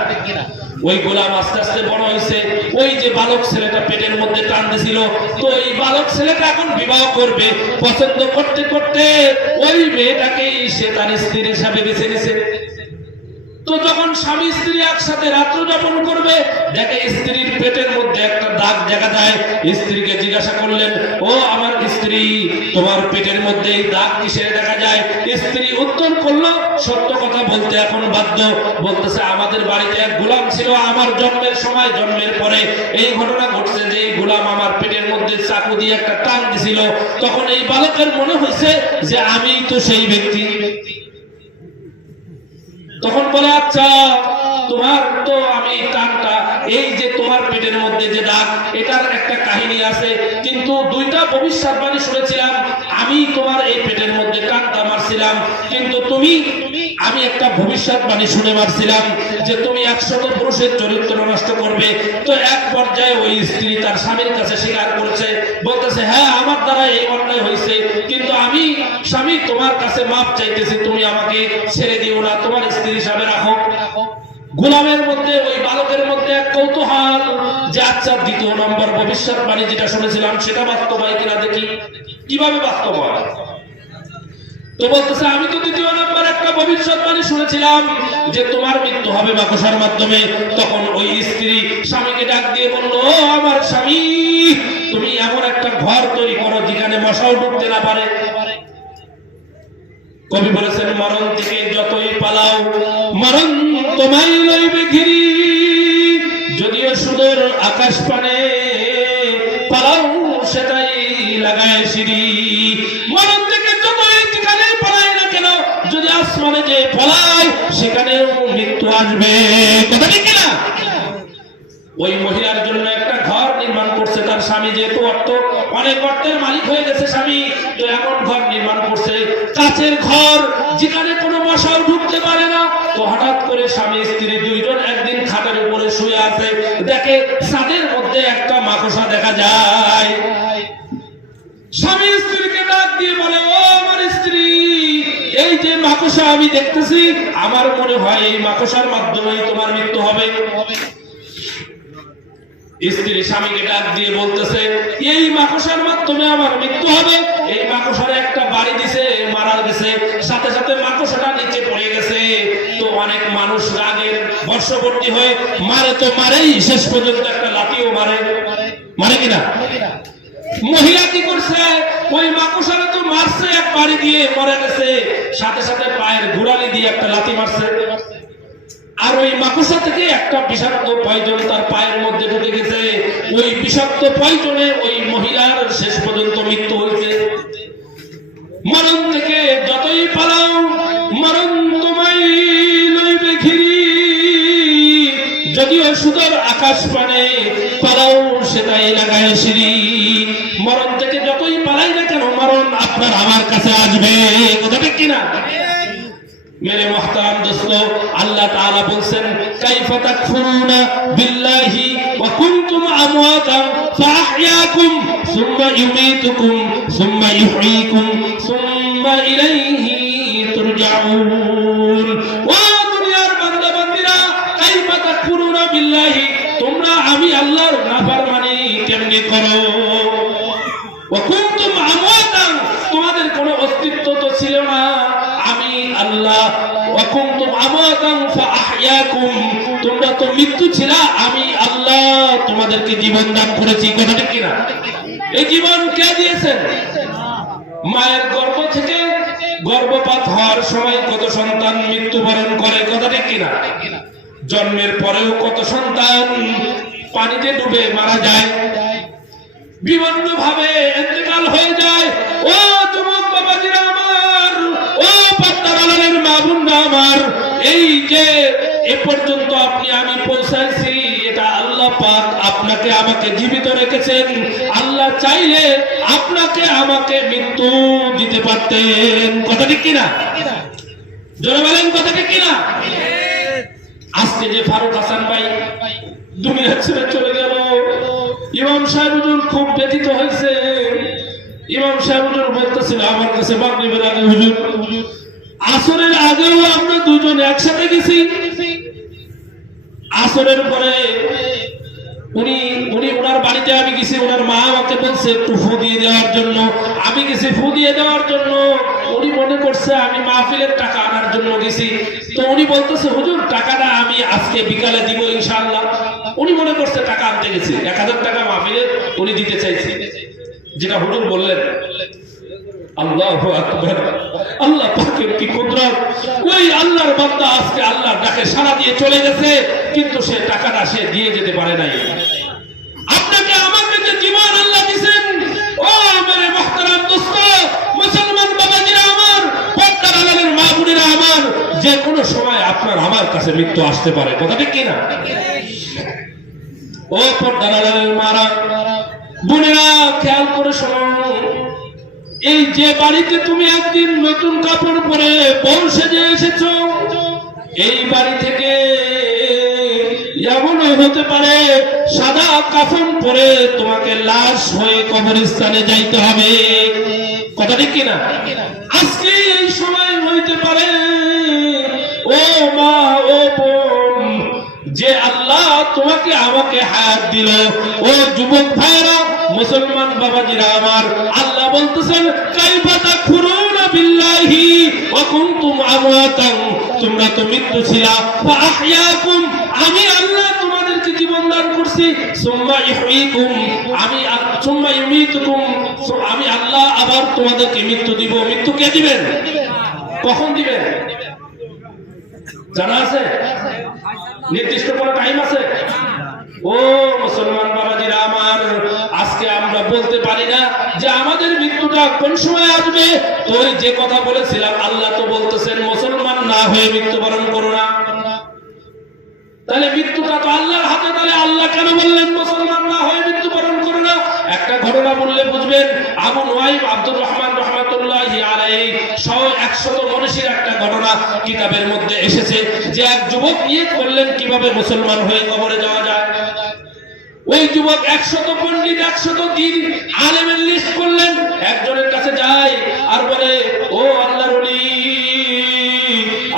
ওই গোলাম আস্তে আস্তে বড় হয়েছে। ওই যে বালক ছেলেটা পেটের মধ্যে টান দিছিল, তো এই বালক ছেলেটা এখন বিবাহ করবে। পছন্দ করতে করতে ওই মেয়েটাকেই সে তার স্ত্রী হিসাবে বেছে নিছে। তো যখন স্বামী স্ত্রী একসাথে রাত্র যাপন করবে, দেখে স্ত্রীর পেটের মধ্যে একটা দাগ দেখা যায়। স্ত্রীকে জিজ্ঞাসা করলেন, ও আমার স্ত্রী, তোমার পেটের মধ্যে এই দাগ কিসের দেখা যায়? স্ত্রী উত্তর করলো, সত্য কথা বলতে এখন বাধ্য। বলতেছে, আমাদের বাড়িতে এক গোলাম ছিল, আমার জন্মের সময়, জন্মের পরে এই ঘটনা ঘটছে যে এই গোলাম আমার পেটের মধ্যে চাকু দিয়ে একটা টান দিছিল। তখন এই বালকের মনে হয়েছে যে আমি তো সেই ব্যক্তি। তখন বলে, আচ্ছা তোমার তো আমি টানটা, এই যে তোমার পেটের মধ্যে যে দাগ, এটার একটা কাহিনী আছে, কিন্তু দুইটা ভবিষ্যৎবাণী শুনেছিলাম। আমি তোমার এই পেটের মধ্যে টানটা মারছিলাম, কিন্তু আমি একটা ভবিষ্যৎবাণী শুনে মারছিলাম যে তুমি 100 পুরুষের চরিত্র নষ্ট করবে। তো এক পর্যায়ে ওই স্ত্রী তার স্বামীর কাছে স্বীকার করছে, বলতেছে, হ্যাঁ আমার দ্বারা এই অন্যায় হয়েছে, কিন্তু আমি স্বামী তোমার কাছে মাপ চাইতেছি, তুমি আমাকে ছেড়ে দিও না, তোমার স্ত্রী হিসাবে রাখো। গোলামের মধ্যে, ওই বালকের মধ্যে এক কৌতূহল যে আচ্ছা দ্বিতীয় নম্বর ভবিষ্যৎবাণী যেটা শুনেছিলাম সেটা বাস্তব হয় কিনা দেখি। কিভাবে বাস্তব হয়? তো বলতেছে, আমি তো দ্বিতীয় নম্বর একটা ভবিষ্যৎবাণী শুনেছিলাম যে তোমার মৃত্যু হবে মাকড়সার মাধ্যমে। তখন ওই স্ত্রী স্বামীকে ডাক দিয়ে বলল, ও আমার স্বামী, তুমি এমন একটা ঘর তৈরি করো যেখানে মশাও ঢুকতে না পারে। কবি বলেছেন, মরণ থেকে যতই পালাও মরণ তোমায় লইবে ঘিরি, যদিও সুদূর আকাশ পানে পালাও সেটাই লাগায় সিঁড়ি। মরণ থেকে যতই যেখানে পালাই না কেন, যদি আসমানে যে পালাই সেখানেও মৃত্যু আসবে, কথা ঠিক কিনা? ওই মহিলার জন্য একটা ঘর নির্মাণ করছে তার স্বামী, যেহেতু অনেক অর্থের মালিক হয়ে গেছে স্বামী, তো এমন ঘর নির্মাণ করছে, কাচের ঘর, যেখানে কোনো মশাও ঢুকতে পারে না। তো হঠাৎ করে স্বামী স্ত্রী দুইজন একদিন খাটের উপরে শুয়ে আছে, দেখে ছাদের মধ্যে একটা মাকড়সা দেখা যায়। স্বামী স্ত্রীকে ডাক দিয়ে বলে, ও আমার স্ত্রী, এই যে মাকড়সা আমি দেখতেছি, আমার মনে হয় এই মাকড়সার মাধ্যমেই তোমার মৃত্যু হবে। স্ত্রী স্বামীকে ডাক দিয়ে বলতেছে, এই মাকড়সার মাধ্যমে আমার মৃত্যু হবে। এই মাকড়সারে একটা বাড়ি দিছে, মারা গেছে, সাথে সাথে মাকড়সাটা নিচে পড়ে গেছে। তো অনেক মানুষ রাগের বর্ষবর্তী হয়ে মারে তো মারেই, শেষ পর্যন্ত একটা লাঠিও মারে কিনা? মহিলা কি করছে, ওই মাকড়সারে তো মারছে এক বাড়ি দিয়ে, মরে গেছে, সাথে সাথে পায়ের গোড়ালি দিয়ে একটা লাঠি মারছে। আর ওই মাকড়সা থেকে একটা বিষাক্ত পয়জন তার পায়ের মধ্যে ঢুকে গেছে। ওই বিষাক্ত পয়জনে ওই মহিলার শেষ পর্যন্ত মৃত্যু হয়েছে। মরণ থেকে যতই পালাও মরণ তোমায় লইবে ঘিরি, যদিও সুদূর আকাশ পানে পালাও সেটাই লাগায় সিঁড়ি। মরণ থেকে যতই পালাই না কেন, মরণ আপনার আমার কাছে আসবে, কথা ঠিক কিনা? मेरे मोहतरम दोस्तों, अल्लाह ताला बोलছেন, কাইফা তাকফুরুনা বিল্লাহি ওয়া কুনতুম আমওয়াতান ফাআহইয়াকুম সুম্মা ইউমীতুকুম সুম্মা ইউহয়ীকুম সুম্মা ইলাইহি তুরজাউন। ও দুনিয়ার বান্দা বান্দীরা, কাইফা তাকফুরুনা বিল্লাহি, তোমরা আমি আল্লাহর নাফরমানি কেমনে করো? ওয়াকুনতুম আমওয়াতান, তোমাদের কোনো অস্তিত্ব তো ছিল না, আমি আল্লাহ। ওয়াকুনতুম আমওয়াতান ফাআহইয়াকুম, তোমরা তো মৃত্যু ছিলা, আমি আল্লাহ তোমাদেরকে জীবন দান করেছি। কথা ঠিক কিনা? এই জীবন কে দিয়েছেন? মায়ের গর্ভ থেকে গর্ভপাত হওয়ার সময় কত সন্তান মৃত্যুবরণ করে। কথা ঠিক কিনা? জন্মের পরেও কত সন্তান পানিতে ডুবে মারা যায়, বিভিন্ন ভাবে ইন্তেকাল হয়ে যায়। ও যুবক বাবাজিরা আমার, ও পর্দার আড়ালের মা বোনরা আমার, এই যে এ পর্যন্ত আপনি আমি পৌঁছাইছি, এটা আল্লাহ পাক আপনাকে আমাকে জীবিত রেখেছেন। আল্লাহ চাইলে আপনাকে আমাকে মৃত্যু দিতে পারতেন। কথা ঠিক কিনা? জোরে বলেন কথা ঠিক কিনা? আজকে যে ফারুক হাসান ভাই দুনিয়া ছেড়ে চলে গেল, ইমাম সাহেব হুজুর খুব ব্যথিত হয়েছে। ইমাম সাহেব হুজুর বলতেছিল আমার কাছে, মাগরিবের আগে হুজুর, আসরের আগেও আমরা দুজন একসাথে গেছি, আসরের পরে উনি ওনার বাড়িতে আমি গেছি, ওনার মা আমাকে বলছে একটু ফু দিয়ে দেওয়ার জন্য, আমি গেছি ফু দিয়ে দেওয়ার জন্য। উনি মনে করছে আমি মাহফিলের টাকা আনার জন্য গেছি, তো উনি বলতেছে হুজুর টাকাটা আমি আজকে বিকালে দিব ইনশাআল্লাহ। উনি মনে করছে টাকা আনতে গেছি, 1000 টাকা মাহফিলে উনি দিতে চাইছে, যেটা হুজুর বললেন। আল্লাহু আকবার, আল্লাহ পাকের কি কুদরত! ওই আল্লাহর বান্দা আজকে আল্লাহর ডাকে সাড়া দিয়ে চলে গেছে, কিন্তু সে টাকাটা সে দিয়ে যেতে পারে নাই। আপনাকে আমাকে যে জীবন আল্লাহ দিবেন, ও মেরে মুহতারাম দোস্ত, মুসলমান বাবাজিরা আমার, পর্দার আড়ালের মা বোনেরা আমার, যে কোনো সময় আপনার আমার কাছে মৃত্যু আসতে পারে। কথা ঠিক কিনা? ও পর্দার আড়ালের মারা বোনেরা, খেয়াল করে শোনো, এই যে বাড়িতে তুমি একদিন নতুন কাপড় পরে বউ সেজে এসেছো, এই বাড়ি থেকে এমনও হতে পারে সাদা কাফন পরে তোমাকে লাশ হয়ে কবরস্থানে যাইতে হবে। কথা ঠিক কিনা? আজকে এই সময় হইতে পারে, ও মা ও বোন, যে আল্লাহ তোমাকে আমাকে হায়াত দিল, ও যুবক ভাইরা, মুসলমান বাবাজিরা আমার, আল্লাহ বলতেছেন কাইফা তাকফুরুনা বিল্লাহি ওয়া কুনতুম আমওয়াতান, তোমরা তো মৃত্যু ছিলা, ফাআহইয়াকুম, আমি আল্লাহ তোমাদেরকে জীবন দান করছি, সুম্মা ইহয়িকুম, সুম্মা ইউমীতুকুম, আমি আল্লাহ আবার তোমাদেরকে মৃত্যু দিব। মৃত্যু কে দিবেন? কখন দিবেন জানা আছে? নির্দিষ্ট কোনো টাইম আছে? ও মুসলমান বাবাজিরা আমার, আজকে আমরা বলতে পারি না যে আমাদের মৃত্যুটা কোন সময় আসবে। তো যে কথা বলেছিলাম, আল্লাহ তো বলতেছেন মুসলমান না হয়ে মৃত্যুবরণ করো না। তাহলে মৃত্যুটা তো আল্লাহর হাতে, তাহলে আল্লাহ কেন বললেন মুসলমান না হয়ে মৃত্যুবরণ করো না? একটা ঘটনা বললে বুঝবেন। আবু নুআইম আব্দুর রহমান রাহমাতুল্লাহি আলাইহি সহ 100 মনীষীর একটা ঘটনা কিতাবের মধ্যে এসেছে, যে এক যুবক নিয়ত করলেন কিভাবে মুসলমান হয়ে কবরে যাওয়া যায়। ওই যুবক 100 পণ্ডিত, 100 দিন আলেমের লিস্ট করলেন, একজনের কাছে যায় আর বলে, ও আল্লাহর ওলি,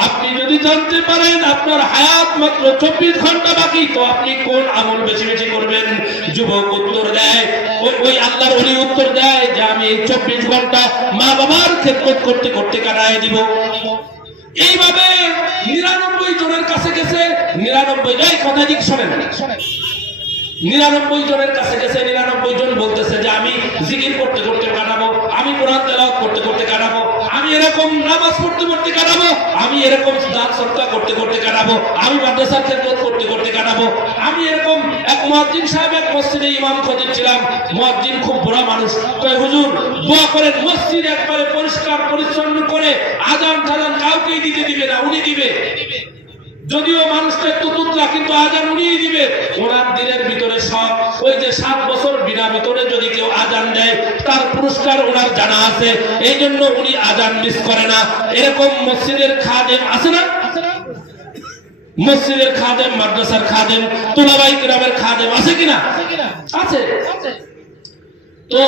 আপনি যদি জানতে পারেন আপনার হায়াত মাত্র 24 ঘন্টা বাকি, তো আপনি কোন আমল বেশি বেশি করবেন? যুবক উত্তর দেয়, ওই আল্লাহর ওলি উত্তর দেয় যে আমি 24 ঘন্টা মা বাবার খেদমত করতে করতে কাটায় দিব। এইভাবে 99 জনের কাছে গেছে, 99 যাই কথা ঠিক শোনেন, 99 জনের কাছে গেছে, 99 জন বলতেছে যে আমি জিকির করতে করতে কাটাবো, আমি কোরআন তেলাওয়াত করতে করতে কাটাবো, আমি এরকম নামাজ পড়তে পড়তে কাটাবো, আমি এরকম দান সদকা করতে করতে কাটাবো, আমি মাদ্রাসার খেদমত করতে করতে কাটাবো, আমি এরকম। এক মুয়াজ্জিন সাহেব এক মসজিদে ইমাম খতিব ছিলাম, মুয়াজ্জিন খুব বুড়া মানুষ, কয় হুজুর দোয়া করেন মসজিদ একবারে পরিষ্কার পরিচ্ছন্ন করে আজান টাজান কাউকেই দিতে দিবে না, উনি দিবে। যদিও মানুষটা একটু তুতলা, কিন্তু আজান উনিই দিবে। ওনার দিনের ভিতরে সব, ওই যে 7 বছর বিনা ভিতরে যদি কেউ আজান দেয় তার পুরস্কার ওনার জানা আছে, এই জন্য উনি আজান মিস করে না। এরকম মসজিদের খাদেম আছে না? মসজিদের খাদেম, মাদ্রাসার খাদেম, তুলাবাই কিরামের খাদেম আছে কিনা? আছে। তো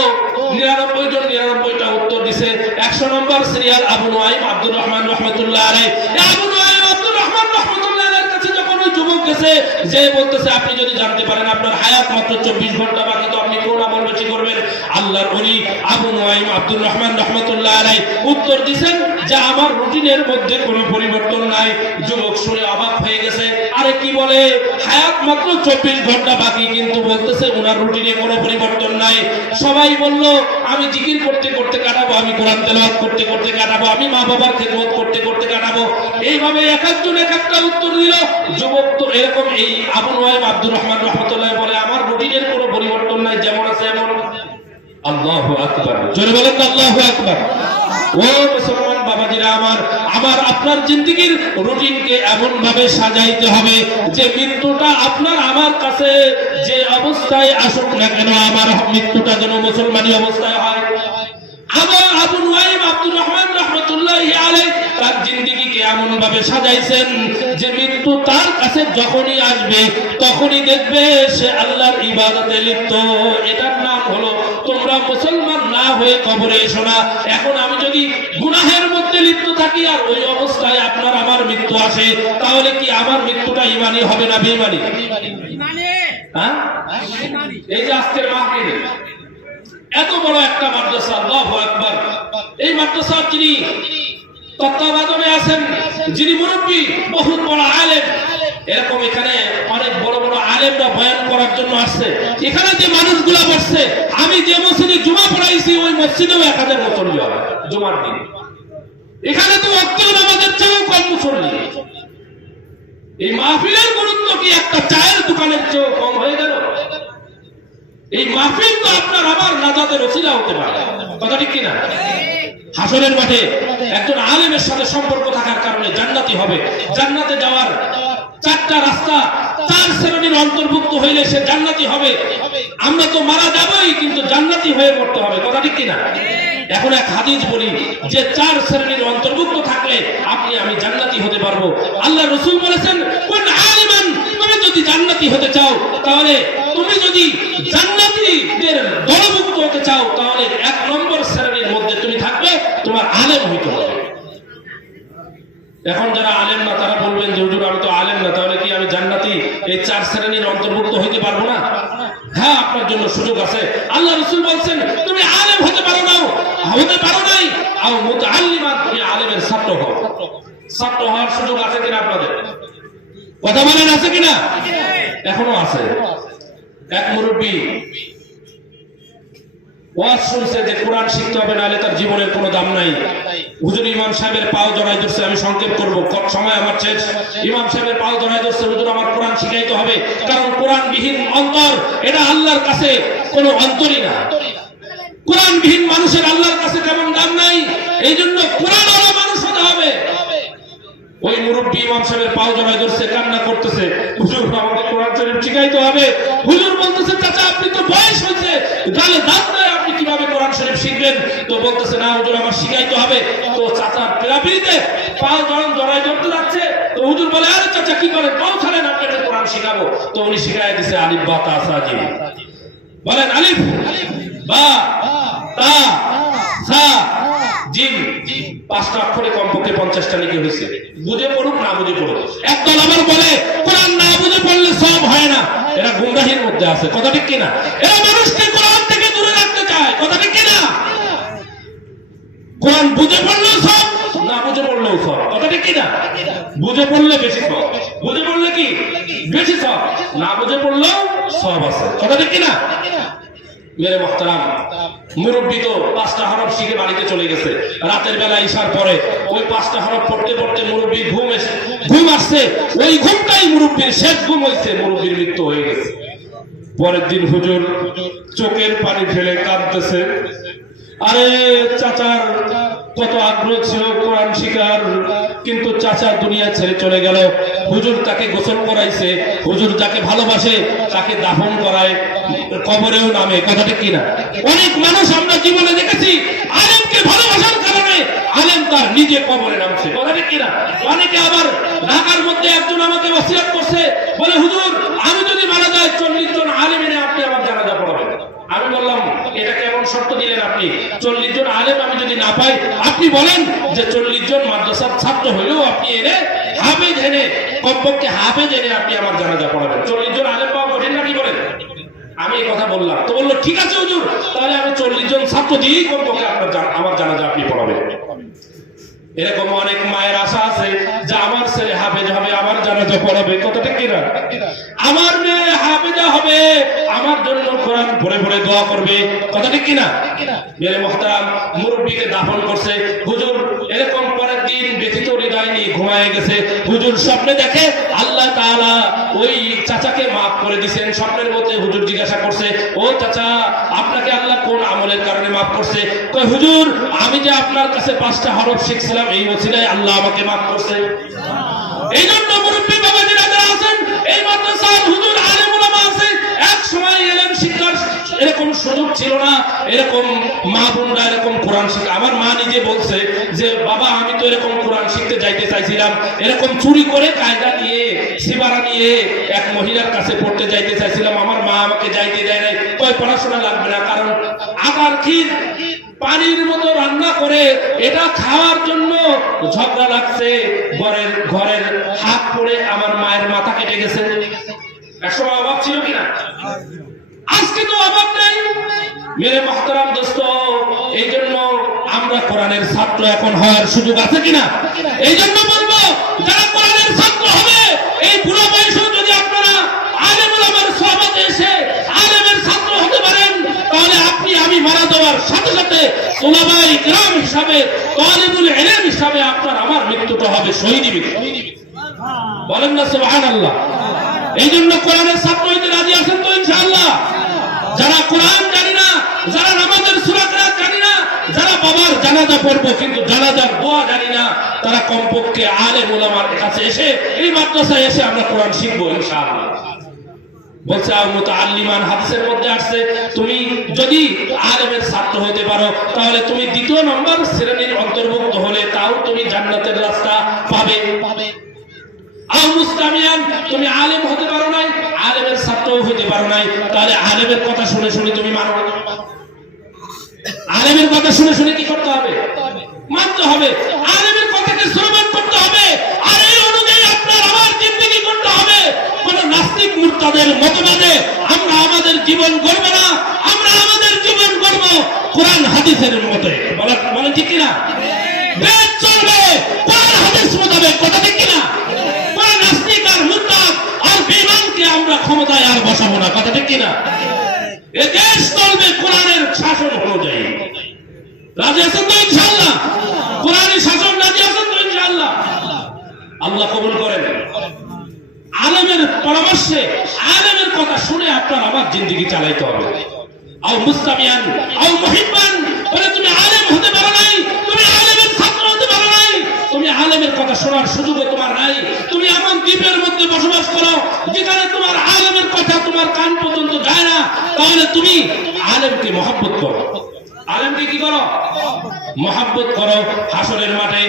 99 জন 99টা উত্তর দিছে। 100 নম্বর serial Abu Nuaim Abdur Rahman রাহমাতুল্লাহ আলাইহি। আবু নুআইম আব্দুর রহমান রাহমাতুল্লাহ আলাইহির কাছে যখন ওই যুবক গেছে, যে বলতেছে আপনি যদি জানতে পারেন আপনার হায়াত মাত্র 24 ঘন্টা বাকি, তো আপনি কোন আমল বেশি করবেন? আল্লাহর ওলি আবু নুআইম আব্দুর রহমান রাহমাতুল্লাহ আলাইহি উত্তর দিয়েছেন যে আমার রুটিনের মধ্যে কোনো পরিবর্তন নাই। যুবক শুনে অবাক হয়ে গেছে, আরে কি বলে, হায়াত মাত্র 24 ঘন্টা বাকি, কিন্তু বলতেছে ওনার রুটিনে কোনো পরিবর্তন নাই। সবাই বলল আমি জিকির করতে করতে কাটাবো, আমি কোরআন তেলাওয়াত করতে করতে কাটাবো, আমি মা বাবার খেদমত করতে করতে কাটাবো। এইভাবে এক একজন এক একটা উত্তর দিল। যুবক তো এরকম, এই আবু নুআইম আব্দুর রহমান রাহমাতুল্লাহ বলে আমার রুটিনের কোনো পরিবর্তন নাই, যেমন আছে এমন। আল্লাহু আকবার, জোরে বলেন না আল্লাহু আকবার। ও মুসলমান বাবাজিরা আমার, আমার আপনার জিন্দেগীর রুটিনকে এমন ভাবে সাজাইতে হবে যে মৃত্যুটা আপনার আমার কাছে যে অবস্থায় আসুক না কেন, আমার মৃত্যুটা যেন মুসলমানি অবস্থায় হয়। আবার আবু নুআইম আব্দুর রহমান রাহমাতুল্লাহি আলাইহি তার জিন্দেগীকে এমন ভাবে সাজাইছেন যে মৃত্যু তার কাছে যখনই আসবে তখনই দেখবে সে আল্লাহর ইবাদতে লিপ্ত। এটার নাম হলো তোমরা মুসলমান না হয়ে কবরে এসো না। এখন আমি যদি গুনাহের মধ্যে লিপ্ত থাকি আর ওই অবস্থায় আপনার আমার মৃত্যু আসে, তাহলে কি আমার মৃত্যুটা ঈমানি হবে না বেঈমানি? হ্যাঁ, এই যে আজকের মাহফিল এত বড় একটা মাদ্রাসা, আল্লাহু আকবার। এই মাদ্রাসার যিনি তত্ত্বাবধানে আছেন, যিনি মুরব্বী, বহুত বড় আলেম, এরকম এখানে অনেক বড় বড় আলেমরা বয়ান করার জন্য আসছে। এখানে যে মানুষগুলা বসছে, আমি যে মসজিদে জুমা পড়াইছি ওই মসজিদেও 1000 মুসল্লি হবে জুমার দিন। এখানে তো ওয়াক্তের নামাজের চেয়েও কম মুসল্লি। এই মাহফিলের গুরুত্ব কি একটা চায়ের দোকানের চেয়েও কম হয়ে গেল? এই মাহফিল তো আপনার আমার নাজাতের ওসিলা হতে পারে, কথা ঠিক কিনা? হাসরের মাঠে একজন আলেমের সাথে সম্পর্ক থাকার কারণে জান্নাতি হবে। জান্নাতে যাওয়ার 4টা রাস্তা, 4 শ্রেণীর অন্তর্ভুক্ত হইলে সে জান্নাতি হবে। আমরা তো মারা যাবই, কিন্তু জান্নাতি হয়ে মরতে হবে, কথা ঠিক কিনা? এখন এক হাদিস বলি যে 4 শ্রেণীর অন্তর্ভুক্ত থাকলে আপনি আমি জান্নাতি হতে পারবো। আল্লাহ রাসূল বলেছেন, কোন আলিমান, তুমি যদি জান্নাতি হতে চাও, তাহলে তুমি যদি জান্নাতীদের দলভুক্ত হতে চাও, তাহলে 1 নম্বর শ্রেণীর মধ্যে তুমি থাকবে, তোমার আলেম হইতে হবে। এখন যারা আলেম না তারা বলবেন যে হুজুর আমি তো আলেম না, তাহলে কি আমি জান্নাতি এই 4 শ্রেণীর অন্তর্ভুক্ত হইতে পারবো না? হ্যাঁ, আপনার জন্য সুযোগ আছে। আল্লাহ রাসূল বলেন তুমি আলেম হতে পারো না, হতে পারো নাই, আর মুতাআল্লিমা, তুমি আলেমের ছাত্র হও। ছাত্র হওয়ার সুযোগ আছে কিনা আপনাদের? কথা বলেন, আছে কিনা? এখনো আছে। এক মুরব্বী ওয়াজ শুনছে যে কোরআন শিখতে হবে, নাহলে তার জীবনের কোনো দাম নাই। হুজুর ইমাম সাহেবের পাও জড়াই ধরছে, আমি সংক্ষেপ করবো, সময় আমার শেষ। ইমাম সাহেবের পাও জড়াই ধরছে, হুজুর আমার কোরআন শিখাইতে হবে, কারণ কোরআনবিহীন অন্তর এটা আল্লাহর কাছে কোনো অন্তরই না। কোরআনবিহীন মানুষের আল্লাহর কাছে তেমন দাম নাই, এই জন্য কোরআনওয়ালা মানুষ হতে হবে। ওই মুরব্বী ইমাম সাহেবের পাও জড়াই ধরছে, কান্না করতেছে, হুজুর আমাকে কোরআন শরীফ শিখাইতে হবে। হুজুর বলতেছে, চাচা আপনি তো বয়স হয়েছে, গালে দাঁত নাই, আপনি কিভাবে কোরআন শরীফ শিখবেন? তো বলতেছে, না হুজুর আমার শিখাইতে হবে। তো চাচা পিরাপিরিতে পাও জড়াই ধরতে যাচ্ছে, তো হুজুর বলে, আরে চাচা কি করেন, পাও ছাড়েন, আপনাকে কোরআন শিখাবো। তো উনি শিখাই দিছে আলিফ বা তা সা জিম। বলেন আলিফ বা তা সা জিম, 5টা অক্ষরে কমপক্ষে 50টা লিখে হয়েছে। বুঝে পড়ুক না বুঝে পড়ুক। একদল আবার বলে কোরআন না বুঝে পড়লে সব হয় না, এরা গুমরাহির মধ্যে আছে, কথা ঠিক কিনা? এরা মানুষকে কোরআন থেকে দূরে রাখতে চায়, কথা ঠিক কিনা? কোরআন বুঝে পড়লেও সব, না বুঝে পড়লেও সব, কথা ঠিক কিনা? বুঝে পড়লে বেশি সব, বুঝে পড়লে কি বেশি সব, না বুঝে পড়লেও সব আছে, কথা ঠিক কিনা? মেরে মুহতারাম, মুরব্বী তো 5টা হরফ শিখে বাড়িতে চলে গেছে। রাতের বেলা ইশার পরে ওই 5টা হরফ পড়তে পড়তে মুরব্বী ঘুম আসছে, ওই ঘুমটাই মুরব্বীর শেষ ঘুম হয়েছে, মুরব্বীর মৃত্যু হয়ে গেছে। পরের দিন হুজুর চোখের পানি ফেলে কাঁদতেছে, আরে চাচার কত আগ্রহ ছিল কোরআন শিখার, কিন্তু চাচা দুনিয়া ছেড়ে চলে গেল। হুজুর তাকে গোসল করাইছে, হুজুর যাকে ভালোবাসে তাকে দাফন করায়, কবরেও নামে, কথাটা কিনা? অনেক মানুষ আমরা জীবনে দেখেছি আলেমকে ভালোবাসার কারণে আলেম তার নিজে কবরে নামছে, কথাটা কিনা? অনেকে আবার ঢাকার মধ্যে একজন আমাকে ওসিয়ত করছে, বলে হুজুর আমি যদি মারা যাই 40 জন আলেম এনে আপনি আমার জানাজা পড়াবেন। আমি বললাম এটা কেমন শর্ত দিলেন আপনি? 40 জন আলেম আমি যদি না পাই, আপনি বলেন যে 40 জন মাদ্রাসার ছাত্র হইলেও আপনি এনে হাফেজ এনে কমপক্ষে হাফেজ এনে আপনি আমার জানাজা পড়াবেন। 40 জন আলেম পাওয়া কঠিন নাকি বলেন? আমি এই কথা বললাম তো বললো ঠিক আছে হুজুর, তাহলে আমি 40 জন ছাত্র দিয়েই কমপক্ষে আমার জানাজা আপনি পড়াবেন। এরকম অনেক মায়ের আশা আছে যে আমার ছেলে হাফেজ হবে, আমার জানাজা পড়াবে, কথাটা কি না? আমার মেয়ে হাফেজা হবে, আমার জন্য কোরআন পড়ে পড়ে দোয়া করবে, কথাটা কি না? মেরে মুহতারাম, মুরব্বিকে দাফন করছে হুজুর, এরকম পরের দিন ব্যথিত হৃদয় নিয়ে ঘুমায় গেছে। হুজুর স্বপ্নে দেখে আল্লাহ তাআলা ওই চাচাকে মাফ করে দিয়েছেন। স্বপ্নের মধ্যে হুজুর জিজ্ঞাসা করছে, ও চাচা, আপনাকে আল্লাহ কোন আমলের কারণে মাফ করছে? কয় হুজুর, আমি যে আপনার কাছে 5টা হরফ শিখছিলাম, এই ওসিলায় আল্লাহ আমাকে মাফ করছে। এই জন্য মুরব্বী বাবাজিরা যারা আছেন, এই মাদ্রাসার হুজুর আলেম উলামা আছে, এক সময় ইলম শিক্ষার এরকম সুযোগ ছিল না, এরকম মা বোনরা এরকম কোরআন শিখে। আমার মা নিজে বলছে যে বাবা, আমি তো এরকম কোরআন শিখতে যাইতে চাইছিলাম, এরকম চুরি করে কায়দা নিয়ে সিবারা নিয়ে এক মহিলার কাছে পড়তে যাইতে চাইছিলাম, আমার মা আমাকে যাইতে দেয় নাই। কয় পড়াশোনা লাগবে না, কারণ আগার ক্ষীর পানির মতো রান্না করে এটা খাওয়ার জন্য ঝগড়া লাগছে, ঘরের হাত পড়ে আমার মায়ের মাথা কেটে গেছে। একসময় অভাব ছিল কিনা? আজকে তো অভাব নেই। মেরে মুহতারাম দোস্ত, এই জন্য আমরা কোরআনের ছাত্র এখন হওয়ার সুযোগ আছে কিনা? এই জন্য বলবো, যারা কোরআনের ছাত্র হবে, এই বুড়ো বয়সেও যদি আপনারা আলেম উলামার সোহবতে এসে আলেমের ছাত্র হতে পারেন, তাহলে আপনি আমি মারা যাওয়ার সাথে সাথে উলামায়ে কিরাম হিসাবে, তালিবুল ইলম হিসাবে আপনার আমার মৃত্যুটা হবে শহীদি মৃত্যু। বলেন না সুবহানাল্লাহ? এই জন্য কোরআনের ছাত্র হইতে রাজি আছেন তো ইনশাআল্লাহ? যারা কোরআন জানি না, যারা নামাজের সূরা কিরাত জানি না, যারা বাবার জানাজা পড়বো কিন্তু জানাজার দোয়া জানি না, তারা কমপক্ষে আলেম উলামার কাছে এসে, এই মাদ্রাসায় এসে আমরা কোরআন শিখবো ইনশাআল্লাহ। বলছে মুতাআল্লিমান, হাদিসের মধ্যে আসছে, তুমি যদি আলেমের ছাত্র হতে পারো তাহলে তুমি 2 নম্বর শ্রেণীর অন্তর্ভুক্ত হলে তাও তুমি জান্নাতের রাস্তা পাবে। আও মুস্তামিয়ান, তুমি আলেম হতে পারো নাই, আলেমের ছাত্রও হতে পারো নাই, তাহলে আলেমের কথা শুনে শুনে তুমি মানো। আলেমের কথা শুনে শুনে কি করতে হবে? মানতে হবে। আলেমের কথাকে শ্রবণ করতে হবে, আর এই অনুযায়ী আপনার আমার জিন্দেগি করতে হবে। কোন নাস্তিক মুরতাদের মতবাদে আমরা আমাদের জীবন গড়ব না, আমরা আমাদের জীবন গড়ব কোরআন হাদিসের মতে। বলেন ঠিক কিনা? বেদ চলবে কোরআন হাদিস মোতাবেক, কথা ঠিক কিনা? কোন নাস্তিক আর মুরতাদ আর বেঈমানকে আমরা ক্ষমতায় আর বসাবো না, কথা ঠিক কিনা? এ দেশ চলবে কোরআনের শাসন অনুযায়ী। রাজি আছেন তো ইনশাআল্লাহ? কোরআনের শাসন রাজি আছেন তো ইনশাআল্লাহ? আল্লাহ কবুল করেন। আলেমের পরামর্শে, আলেমের কথা শুনে আপনার আমার জিন্দেগি চালাইতে হবে। আও মুস্তামিয়ান আও মুহিব্বান, বলে তুমি আলেম হতে পারো নাই, তুমি আলেমের ছাত্র হতে পারো নাই, তুমি আলেমের কথা শোনার সুযোগ তোমার নাই। তুমি এমন দ্বীপের মধ্যে বসবাস করো যেখানে তোমার আলেমের কথা তোমার কান পর্যন্ত যায় না, তাহলে তুমি আলেমকে মহব্বত করো। আলেমকে কি করো? মহব্বত করো। হাসরের মাঠে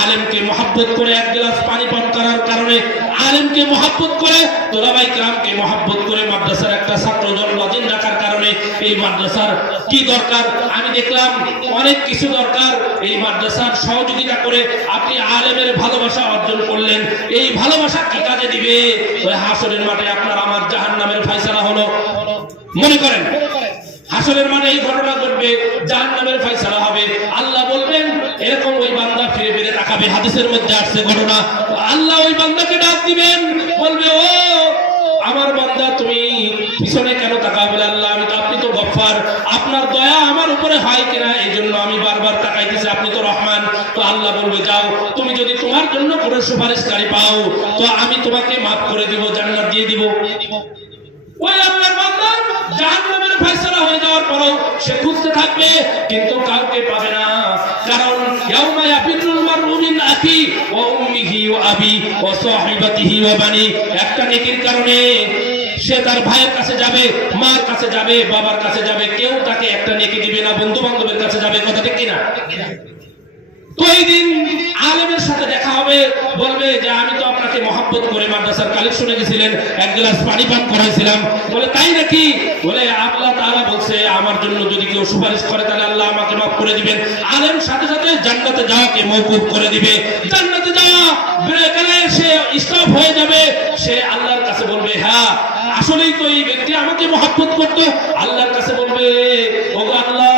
আলেমকে মহব্বত করে এক গ্লাস পানি পান করার কারণে, আলেমকে মহব্বত করে, তোলাবাই کرامকে মহব্বত করে মাদ্রাসার একটা ছাত্র জন্মদিন রাখার কারণে এই মাদ্রাসার কি দরকার? আমি দেখলাম অনেক কিছু দরকার। এই মাদ্রাসার সহযোগিতা করে আপনি আলেমের ভালোবাসা অর্জন করলেন। এই ভালোবাসা কি কাজে দিবে? ওই হাসরের মাঠে আপনার আমার জাহান্নামের ফয়সালা হলো। মনে করেন হাসরের মাঠে এই ঘটনা ঘটবে, জাহান্নামের ফয়সালা হবে। আল্লাহ বলবেন, এরকম ওই বান্দা ফিরে ফিরে তাকাবে, হাদিসের মধ্যে আসছে ঘটনা। আল্লাহ ওই বান্দাকে ডাক দিবেন, বলবে, ও আমার বান্দা, তুমি পিছনে কেন তাকাবে? আল্লাহ, আমি তো, আপনি তো গফফার, আপনার দয়া আমার উপরে হয় কিনা এই জন্য আমি বারবার তাকাইতেছি, আপনি তো রহমান। তো আল্লাহ বলবে, যাও, তুমি যদি তোমার জন্য কোনো সুপারিশকারী পাও তো আমি তোমাকে মাফ করে দিব, জান্নাত দিয়ে দিব। ওই আল্লাহর বান্দা জাহান্নামের ফয়সালা হয়ে যাওয়ার পরেও সে খুঁজতে থাকবে, কিন্তু কাউকে পাবে না। কারণ ইয়াউমা ইয়াফিরুল মারউ মিন আখি ওয়া উম্মিহি ওয়া আবি ওয়া সাহিবাতিহি ওয়া বানি, একটা নেকির কারণে সে তার ভাইয়ের কাছে যাবে, মার কাছে যাবে, বাবার কাছে যাবে, কেউ তাকে একটা নেকি দিবে না, বন্ধু বান্ধবের কাছে যাবে, কথা ঠিক কিনা? তো এই দিন আলেমের সাথে দেখা হবে, বলবে যে আমি তো আপনাকে মহব্বত করে মাদ্রাসার কালেকশনে গেছিলেন, এক গ্লাস পানি পান করাইছিলাম। বলে তাই নাকি? বলে আল্লাহ তাআলা বলছে আমার জন্য যদি কেউ সুপারিশ করে তাহলে আল্লাহ আমাকে মাফ করে দিবেন। আলেম সাথে সাথে জান্নাতে যাওয়াকে মওকুফ করে দিবে। জান্নাতে যাওয়া এখানে সে স্টপ হয়ে যাবে, সে আল্লাহর কাছে বলবে হ্যাঁ আসলেই তো এই ব্যক্তি আমাকে মহব্বত করতো। আল্লাহর কাছে বলবে ওগো আল্লাহ,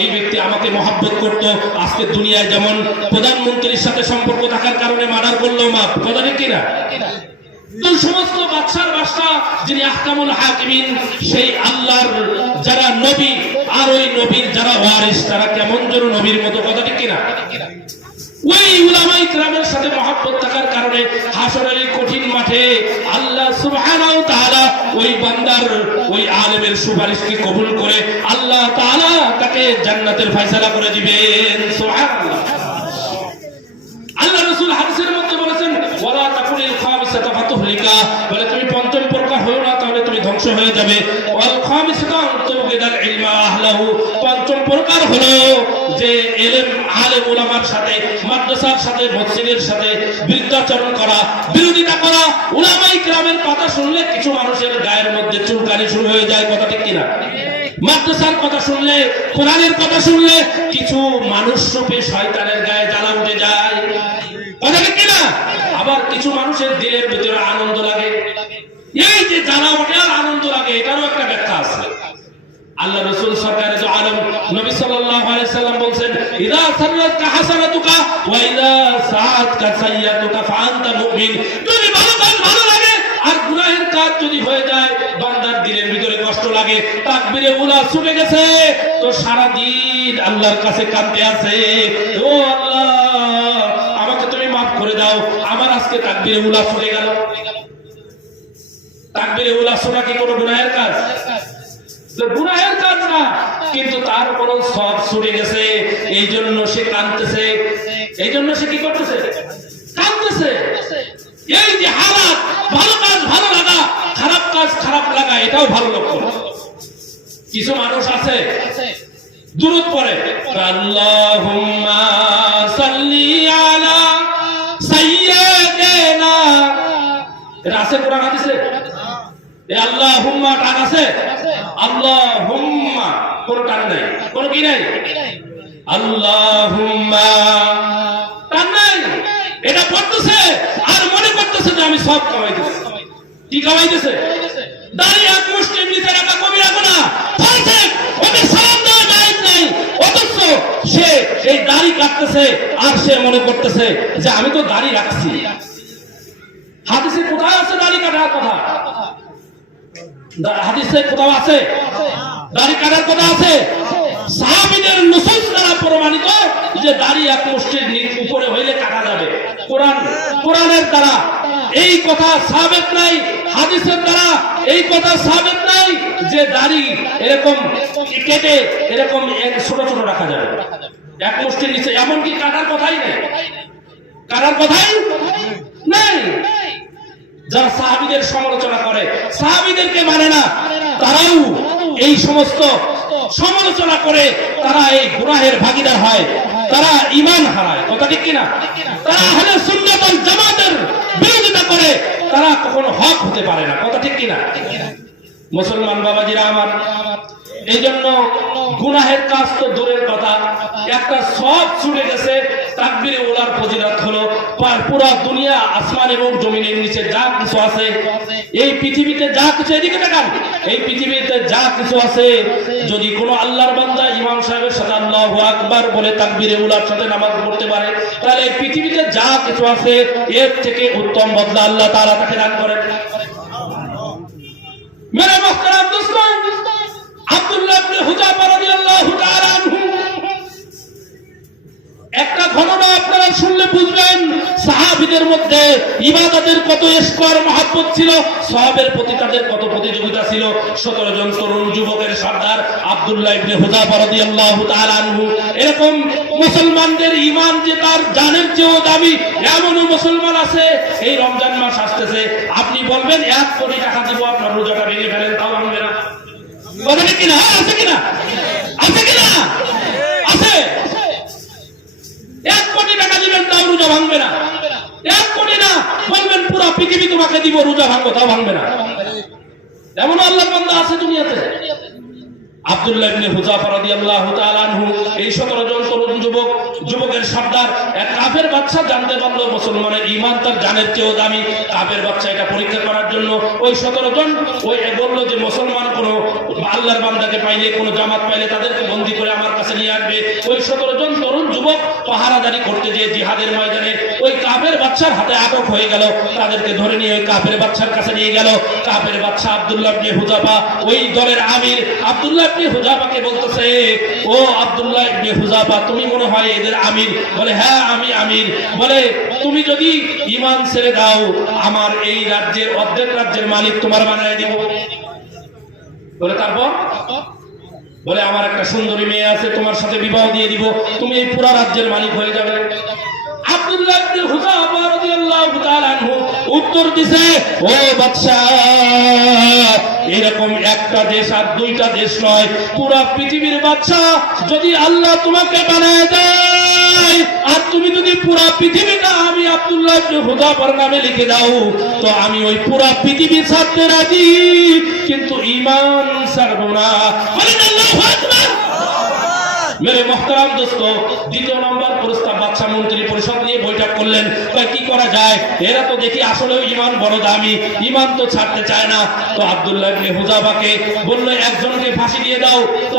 এই ব্যক্তি আমাকে মহব্বত করতো, আজকে দুনিয়ায় যেমন প্রধানমন্ত্রীর সাথে সম্পর্ক থাকার কারণে মার্ডার করলো মাপ, কথা ঠিক কিনা? তো সমস্ত বাদশার বাদশা যিনি আহকামুল হাকিমিন, সেই আল্লাহর যারা নবী আর ওই নবীর যারা ওয়ারিস, তারা কেমন যেন নবীর মতো, কথা ঠিক কিনা? ওই উলামায়ে কিরামের সাথে মহব্বত থাকার কারণে হাসরের এই কঠিন মাঠে আল্লাহ সুবহানাহু ওয়া তাআলা ওই বান্দার ওই আলেমের সুপারিশকে কবুল করে আল্লাহ তাআলা তাকে জান্নাতের ফয়সালা করে দিবেন। সুবহানাল্লাহ। আল্লাহ রাসূল হাদিসের মধ্যে বলেছেন ওয়ালা তাকুলিল খামিসাতা ফাতুহলিকা, বলে তুমি পঞ্চম প্রকার হয়ো না তাহলে তুমি ধ্বংস হয়ে যাবে। ওয়াল খামিসাতা তুগিদাল ইলমা আহলাহু, পঞ্চম প্রকার হলো যে ইলম আলেম উলামার সাথে, মাদ্রাসার সাথে, মসজিদের সাথে বিরুদ্ধাচরণ করা, বিরোধিতা করা। উলামায়ে কিরামের কথা শুনলে কিছু মানুষের গায়ের মধ্যে চুলকানি শুরু হয়ে যায়, কথা ঠিক কিনা? মাদ্রাসার কথা শুনলে, কোরআনের কথা শুনলে কিছু মানুষ রূপে শয়তানের গায়ে জ্বালা উঠে যায়, কথা ঠিক কিনা? আবার কিছু মানুষের দিলের ভিতরে আনন্দ লাগে। এই যে জ্বালা ওঠে আর আনন্দ লাগে, এটারও একটা ব্যাখ্যা আছে। আল্লাহ রাসূল সরকারে দু আলম নবী সাল্লাল্লাহু আলাইহি সাল্লাম বলেন ইযা সাররাতকা হাসানাতুকা ওয়া ইযা সাআতকা সাইয়্যাতুকা ফাআনতা মুমিন। যদি ভালো কাজ ভালো লাগে আর গুনাহের কাজ যদি হয়ে যায়, বান্দার দিলের ভিতরে কষ্ট লাগে, তাকবীরে উলা ছুটে গেছে, তো সারা দিন আল্লাহর কাছে কাঁদতে আছে, ও আল্লাহ আমাকে তুমি maaf করে দাও, আমার আজকে তাকবীরে উলা ছুটে গেল। তাকবীরে উলা ছোটা কি কোনো গুনাহের কাজ? গুনাহের কাজ না, কিন্তু তার কোনো সব ছুটে গেছে, এই জন্য সে কাঁদতেছে। এই জন্য সে কি করতেছে? কাঁদতেছে। এই যে হালাত, ভালো কাজ ভালো লাগা, খারাপ কাজ খারাপ লাগা, এটাও ভালো লক্ষণ। কিছু মানুষ আছে দুরূদ পড়ে, আল্লাহুম্মা সাল্লি আলা সাইয়্যিদিনা, এটা আছে কোরআন হাদিসে? এই আল্লাহুম্মা টান আছে? আল্লাহুম্মা কোন টান নাই, কোন কি নাই? আল্লাহুম্মা টান নাই। এটা পড়তেছে আর মনে করতেছে যে আমি সব কামাইতেছি। কি কামাইতেছে? দাড়ি এক মুষ্টির নিচে রাখা কবিরা গুনাহ, বলছে ওদের সালাম দেওয়া জায়েজ নাই, অথচ সে এই দাড়ি কাটতেছে আর সে মনে করতেছে যে আমি তো দাড়ি রাখছি। হাদিসে কোথায় আছে দাড়ি কাটার কথা? হাদিসে কোথাও আছে দাড়ি কাটার কথা? আছে। সাহাবীদের নুসুস দ্বারা প্রমাণিত যে দাড়ি এক মুষ্টির উপরে হইলে কাটা যাবে। কোরআনের দ্বারা এই কথা সাবিত নাই, হাদিসের দ্বারা এই কথা সাবিত নাই যে দাড়ি এরকম কেটে এরকম ছোট ছোট রাখা যাবে এক মুষ্টির নিচে, এমনকি কাটার কথাই নেই, কাটার কথাই নাই। যারা সাহাবীদের সমালোচনা করে, সাহাবীদেরকে মানে না, তারাও এই সমস্ত সমালোচনা করে তারা এই গুনাহের ভাগীদার হয়, তারা ঈমান হারায়, কথা ঠিক কিনা? তারা আহলে সুন্নাত ওয়াল জামাতের বিরোধিতা করে, তারা কখনো হক হতে পারে না, কথা ঠিক কিনা? মুসলমান বাবাজিরা আমার, এই জন্য গুনাহের কাজ তো দূরের কথা, একটা সব ছুটে গেছে। তাকবীরে উলার ফজিলত হলো পুরো দুনিয়া, আসমান এবং জমিনের নিচে যা কিছু আছে, এই পৃথিবীতে যা কিছু, এদিকে তাকান, এই পৃথিবীতে যা কিছু আছে, যদি কোনো আল্লাহর বান্দা ইমাম সাহেবের সাথে আল্লাহু আকবার বলে তাকবীরে উলার সাথে নামাজ পড়তে পারে, তাহলে এই পৃথিবীতে যা কিছু আছে এর থেকে উত্তম বদলা আল্লাহ তাআলা তাকে দান করেন। মেরে মুহতারাম দোস্তগণ, আব্দুল্লাহ ইবনে হুযাফা রাদিয়াল্লাহু তাআলা আনহু, একটা ঘটনা আপনারা শুনলে বুঝবেন সাহাবীদের মধ্যে ইবাদতের কত ইশকার মহব্বত ছিল, সওয়াবের প্রতি তাদের কত প্রতিযোগিতা ছিল। 17 জন তরুণ যুবকের সর্দার আব্দুল্লাহ ইবনে হুযাফা রাদিয়াল্লাহু তাআলা আনহু, এরকম মুসলমানদের ঈমান যে তার জানের চেয়েও দামি, এমনও মুসলমান আছে। এই রমজান মাস আসতেছে, আপনি বলবেন 1 কোটি টাকা দিব, আপনার রোজাটা ভেঙে ফেলেন, তাও ভাঙবে না, কথা ঠিক কিনা? আছে কিনা? আছে কিনা? আছে। 1 কোটি টাকা দিবেন, তাও রোজা ভাঙবে না। 1 কোটি না, বলবেন পুরো পৃথিবী তোমাকে দিব, রোজা ভাঙবো, তাও ভাঙবে না। এমন আল্লাহর বান্দা আছে দুনিয়াতে। আব্দুল্লাহ ইবনে হুযাফা রাদিয়াল্লাহু তাআলা আনহু এই 17 জন তরুণ যুবকের সর্দার এক কাফের বাচ্চা জানতে পারলো মুসলমানের ঈমান তার জানের চেয়েও দামি। কাফের বাচ্চা এটা পরীক্ষা করার জন্য ওই 17 জন ওই বলল যে মুসলমান কোন আল্লাহর বান্দাকে পাইলে কোন জামাত পাইলে তাদেরকে বন্দী করে আমার কাছে নিয়ে আসবে। ওই 17 জন তরুণ যুবক পাহারাদারি করতে গিয়ে জিহাদের ময়দানে ওই কাফের বাচ্চার হাতে আটক হয়ে গেল। তাদেরকে ধরে নিয়ে ওই কাফের বাচ্চার কাছে নিয়ে গেল। কাফের বাচ্চা আব্দুল্লাহ ইবনে হুযাফা ওই দলের আমির আব্দুল্লাহ ইবনে হুযাফাকে বলতেছে, ও আব্দুল্লাহ ইবনে হুযাফা তুমি মনে হয় এদের আমির? বলে হ্যাঁ আমি আমির। বলে তুমি যদি ঈমান ছেড়ে দাও আমার এই রাজ্যের অর্ধেক রাজ্যের মালিক তোমার বানায় দিব। বলে তারপর? বলে আমার একটা সুন্দরী মেয়ে আছে তোমার সাথে বিবাহ দিয়ে দিব, তুমি এই পুরো রাজ্যের মালিক হয়ে যাবে। আব্দুল্লাহ ইবনে হুযাফা রাদিয়াল্লাহু তাআলা আনহু উত্তর দিছে, ও বাদশা এরকম একটা দেশ আর দুইটা দেশ নয়, পুরো পৃথিবীর বাদশা যদি আল্লাহ তোমাকে বানায় দেয় আর তুমি যদি পুরো পৃথিবীটা আমি আব্দুল্লাহ ইবনে হুযাফার নামে লিখে দাও তো আমি ওই পুরো পৃথিবী ছাড়তে রাজি, কিন্তু ঈমান ছাড়ব না। বলেন আল্লাহু আকবার। মেরে মোহতারাম দোস্ত, দ্বিতীয় নম্বর প্রস্তাব বাদশা মন্ত্রী পরিষদ নিয়ে বৈঠক করলেন। কি করা যায়? এরা তো দেখি আসলে ঈমান বড় দামি, ঈমান তো ছাড়তে চায় না। তো আব্দুল্লাহ ইবনে হুযাফাকে বলল একজনকে ফাঁসি দিয়ে দাও। তো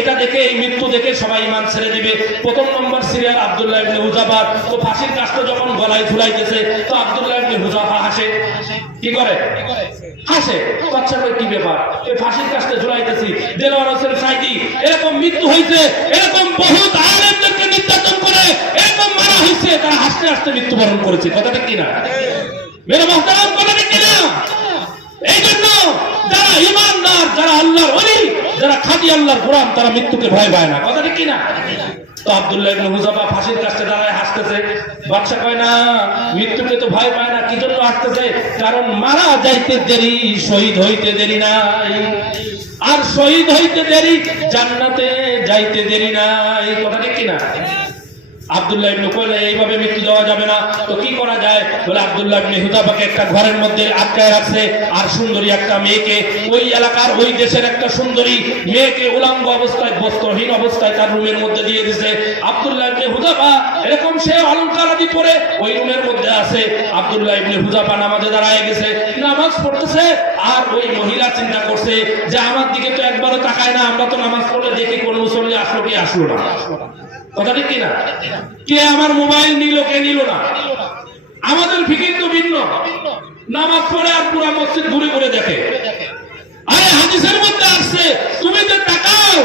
এটা দেখে এই মৃত্যু দেখে সবাই ঈমান ছেড়ে দিবে। প্রথম নম্বর সিরিয়াল আব্দুল্লাহ ইবনে হুযাফা। তো ফাঁসির কাজটা যখন গলায় ঝুলাইতেছে তো আব্দুল্লাহ ইবনে হুযাফা হাসে। কি করে? হাসে। বাচ্চা কই কি ব্যাপার, এই ফাঁসির কাজটা ঝুলাইতেছি, দেলোয়ার হোসেন সাইদি এরকম মৃত্যু হয়েছে, এরকম বহুত আলেমদেরকে নির্যাতন করে এরকম মারা হয়েছে, তারা হাসতে হাসতে মৃত্যুবরণ করেছে। কথাটা কি না? মেরে মুহতারাম, কথাটা কি না? এই জন্য যারা ঈমানদার, যারা আল্লাহর ওলি, যারা খাঁটি আল্লাহর গোলাম, তারা মৃত্যুকে ভয় পায় না। কথাটা কি না? তো আব্দুল্লাহ ইবনে হুযাফা ফাঁসির কাছে দাঁড়ায় হাসতেছে। বাদশা কয় না, মৃত্যুকে তো ভয় পায় না। কি জন্য হাসতেছে? কারণ মারা যাইতে দেরি, শহীদ হইতে দেরি নাই। আর শহীদ হইতে দেরি, জান্নাতে যাইতে দেরি নাই। কথা ঠিক কিনা? আব্দুল্লাহ ইবনে কইলে এইভাবে মৃত্যু দেওয়া যাবে না, তো কি করা যায়? বলে আব্দুল্লাহ ইবনে হুযাফাকে একটা ঘরের মধ্যে আটকায় রাখছে, আর সুন্দরী একটা মেয়েকে, ওই এলাকার ওই দেশের একটা সুন্দরী মেয়েকে উলঙ্গ অবস্থায়, বস্ত্রহীন অবস্থায় তার রুমের মধ্যে দিয়ে দিছে। আব্দুল্লাহ ইবনে হুযাফা এরকম সে অলংকার আদি পরে ওই রুমের মধ্যে আছে। আব্দুল্লাহ ইবনে হুযাফা নামাজে দাঁড়ায় গেছে, নামাজ পড়তেছে, আর ওই মহিলা চিন্তা করছে যে আমার দিকে তো একবারও তাকায় না, আমরা তো নামাজ পড়লে দেখি কোন মুসল্লি আসলো কি আসলো না। কথা ঠিক কিনা? কে আমার মোবাইল নিল, কে নিল না, আমাদের ফিকির তো ভিন্ন। নামাজ পড়ে আর পুরা মসজিদ ঘুরে ঘুরে দেখে। আরে হাদিসের মধ্যে আসছে তুমি তো তাকাও।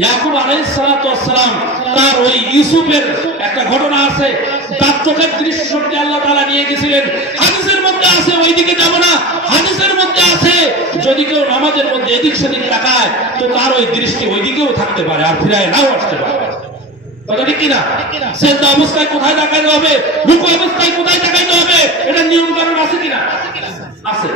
ইয়াকুব আলাইহিস সালাতু ওয়াস সালাম তার ওই ইউসুফের একটা ঘটনা আছে, তার চোখের দৃষ্টি আল্লাহ তাআলা নিয়ে গেছিলেন। হাদিসের মধ্যে আছে, ওইদিকে যাব না। হাদিসের মধ্যে আছে যদি কেউ নামাজের মধ্যে এদিক সেদিক তাকায় তো তার ওই দৃষ্টি ওইদিকেও থাকতে পারে আর ফিরায় নাও আসতে পারে। কথা ঠিক কিনা? সেজদা অবস্থায় কোথায় তাকাইতে হবে, রুকু অবস্থায় কোথায় তাকাইতে হবে, এটা নিয়ম কানুন আছে কিনা? আছে।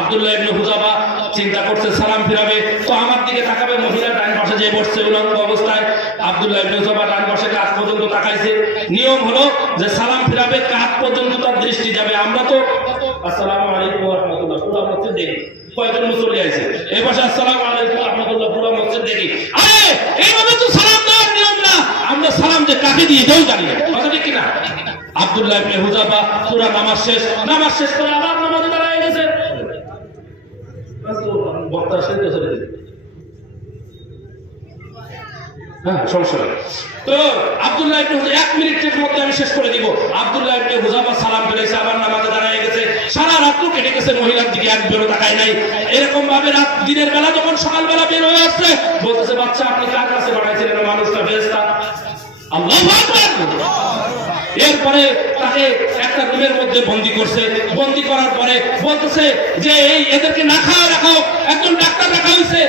আব্দুল্লাহ ইবনে হুযাফা চিন্তা করছে সালাম ফিরাবে, তো আমার দিকে তাকাবে। মহিলা ডান পাশে যে বসছে উলঙ্গ অবস্থায়, আব্দুল্লাহ ইবনে হুযাফা ডান পাশে কাঁধ পর্যন্ত তাকাইছে। নিয়ম হলো যে সালাম ফিরাবে, কাঁধ পর্যন্ত তার দৃষ্টি যাবে। আমরা তো আসসালামু আলাইকুম ওয়া রাহমাতুল্লাহ পুরো মসজিদ দেখি, কয়জন মুসল্লি আছে এই পাশে আসসালামু আলাইকুম ওয়া রাহমাতুল্লাহ পুরো মসজিদ দেখি। আরে এইভাবে তো সালাম দেওয়ার নিয়ম না, আমরা সালাম যে কাকে দিয়ে দেও জানি না। কথা ঠিক কিনা? আব্দুল্লাহ ইবনে হুযাফা পুরো নামাজ শেষ করে আবার নামাজে দাঁড়ায় গেছে। বক্তা শেষ করে দিল, হ্যাঁ সমস্যা নেই। তো আব্দুল্লাহ ইবনে হুযাফা 1 মিনিটের মধ্যে আমি শেষ করে দিব। আব্দুল্লাহ ইবনে হুযাফা সালাম ফিরাইছে, আবার নামাজে দাঁড়ায় গেছে। সারা রাত কেটে গেছে, মহিলার দিকে একবারও তাকায় নাই। এরকম ভাবে রাত দিনের বেলা যখন সকালবেলা বের হয়ে আসছে, বলতেছে বাচ্চা আপনি কার কাছে পাঠাইছিলেন? মানুষটা ফেরেশতা। আল্লাহু আকবার। এরপরে তাকে একটা রুমের মধ্যে বন্দী করছে। বন্দী করার পরে বলতেছে যে এই এদেরকে না খাওয়া রাখাও, একজন ডাক্তার রাখা হয়েছে,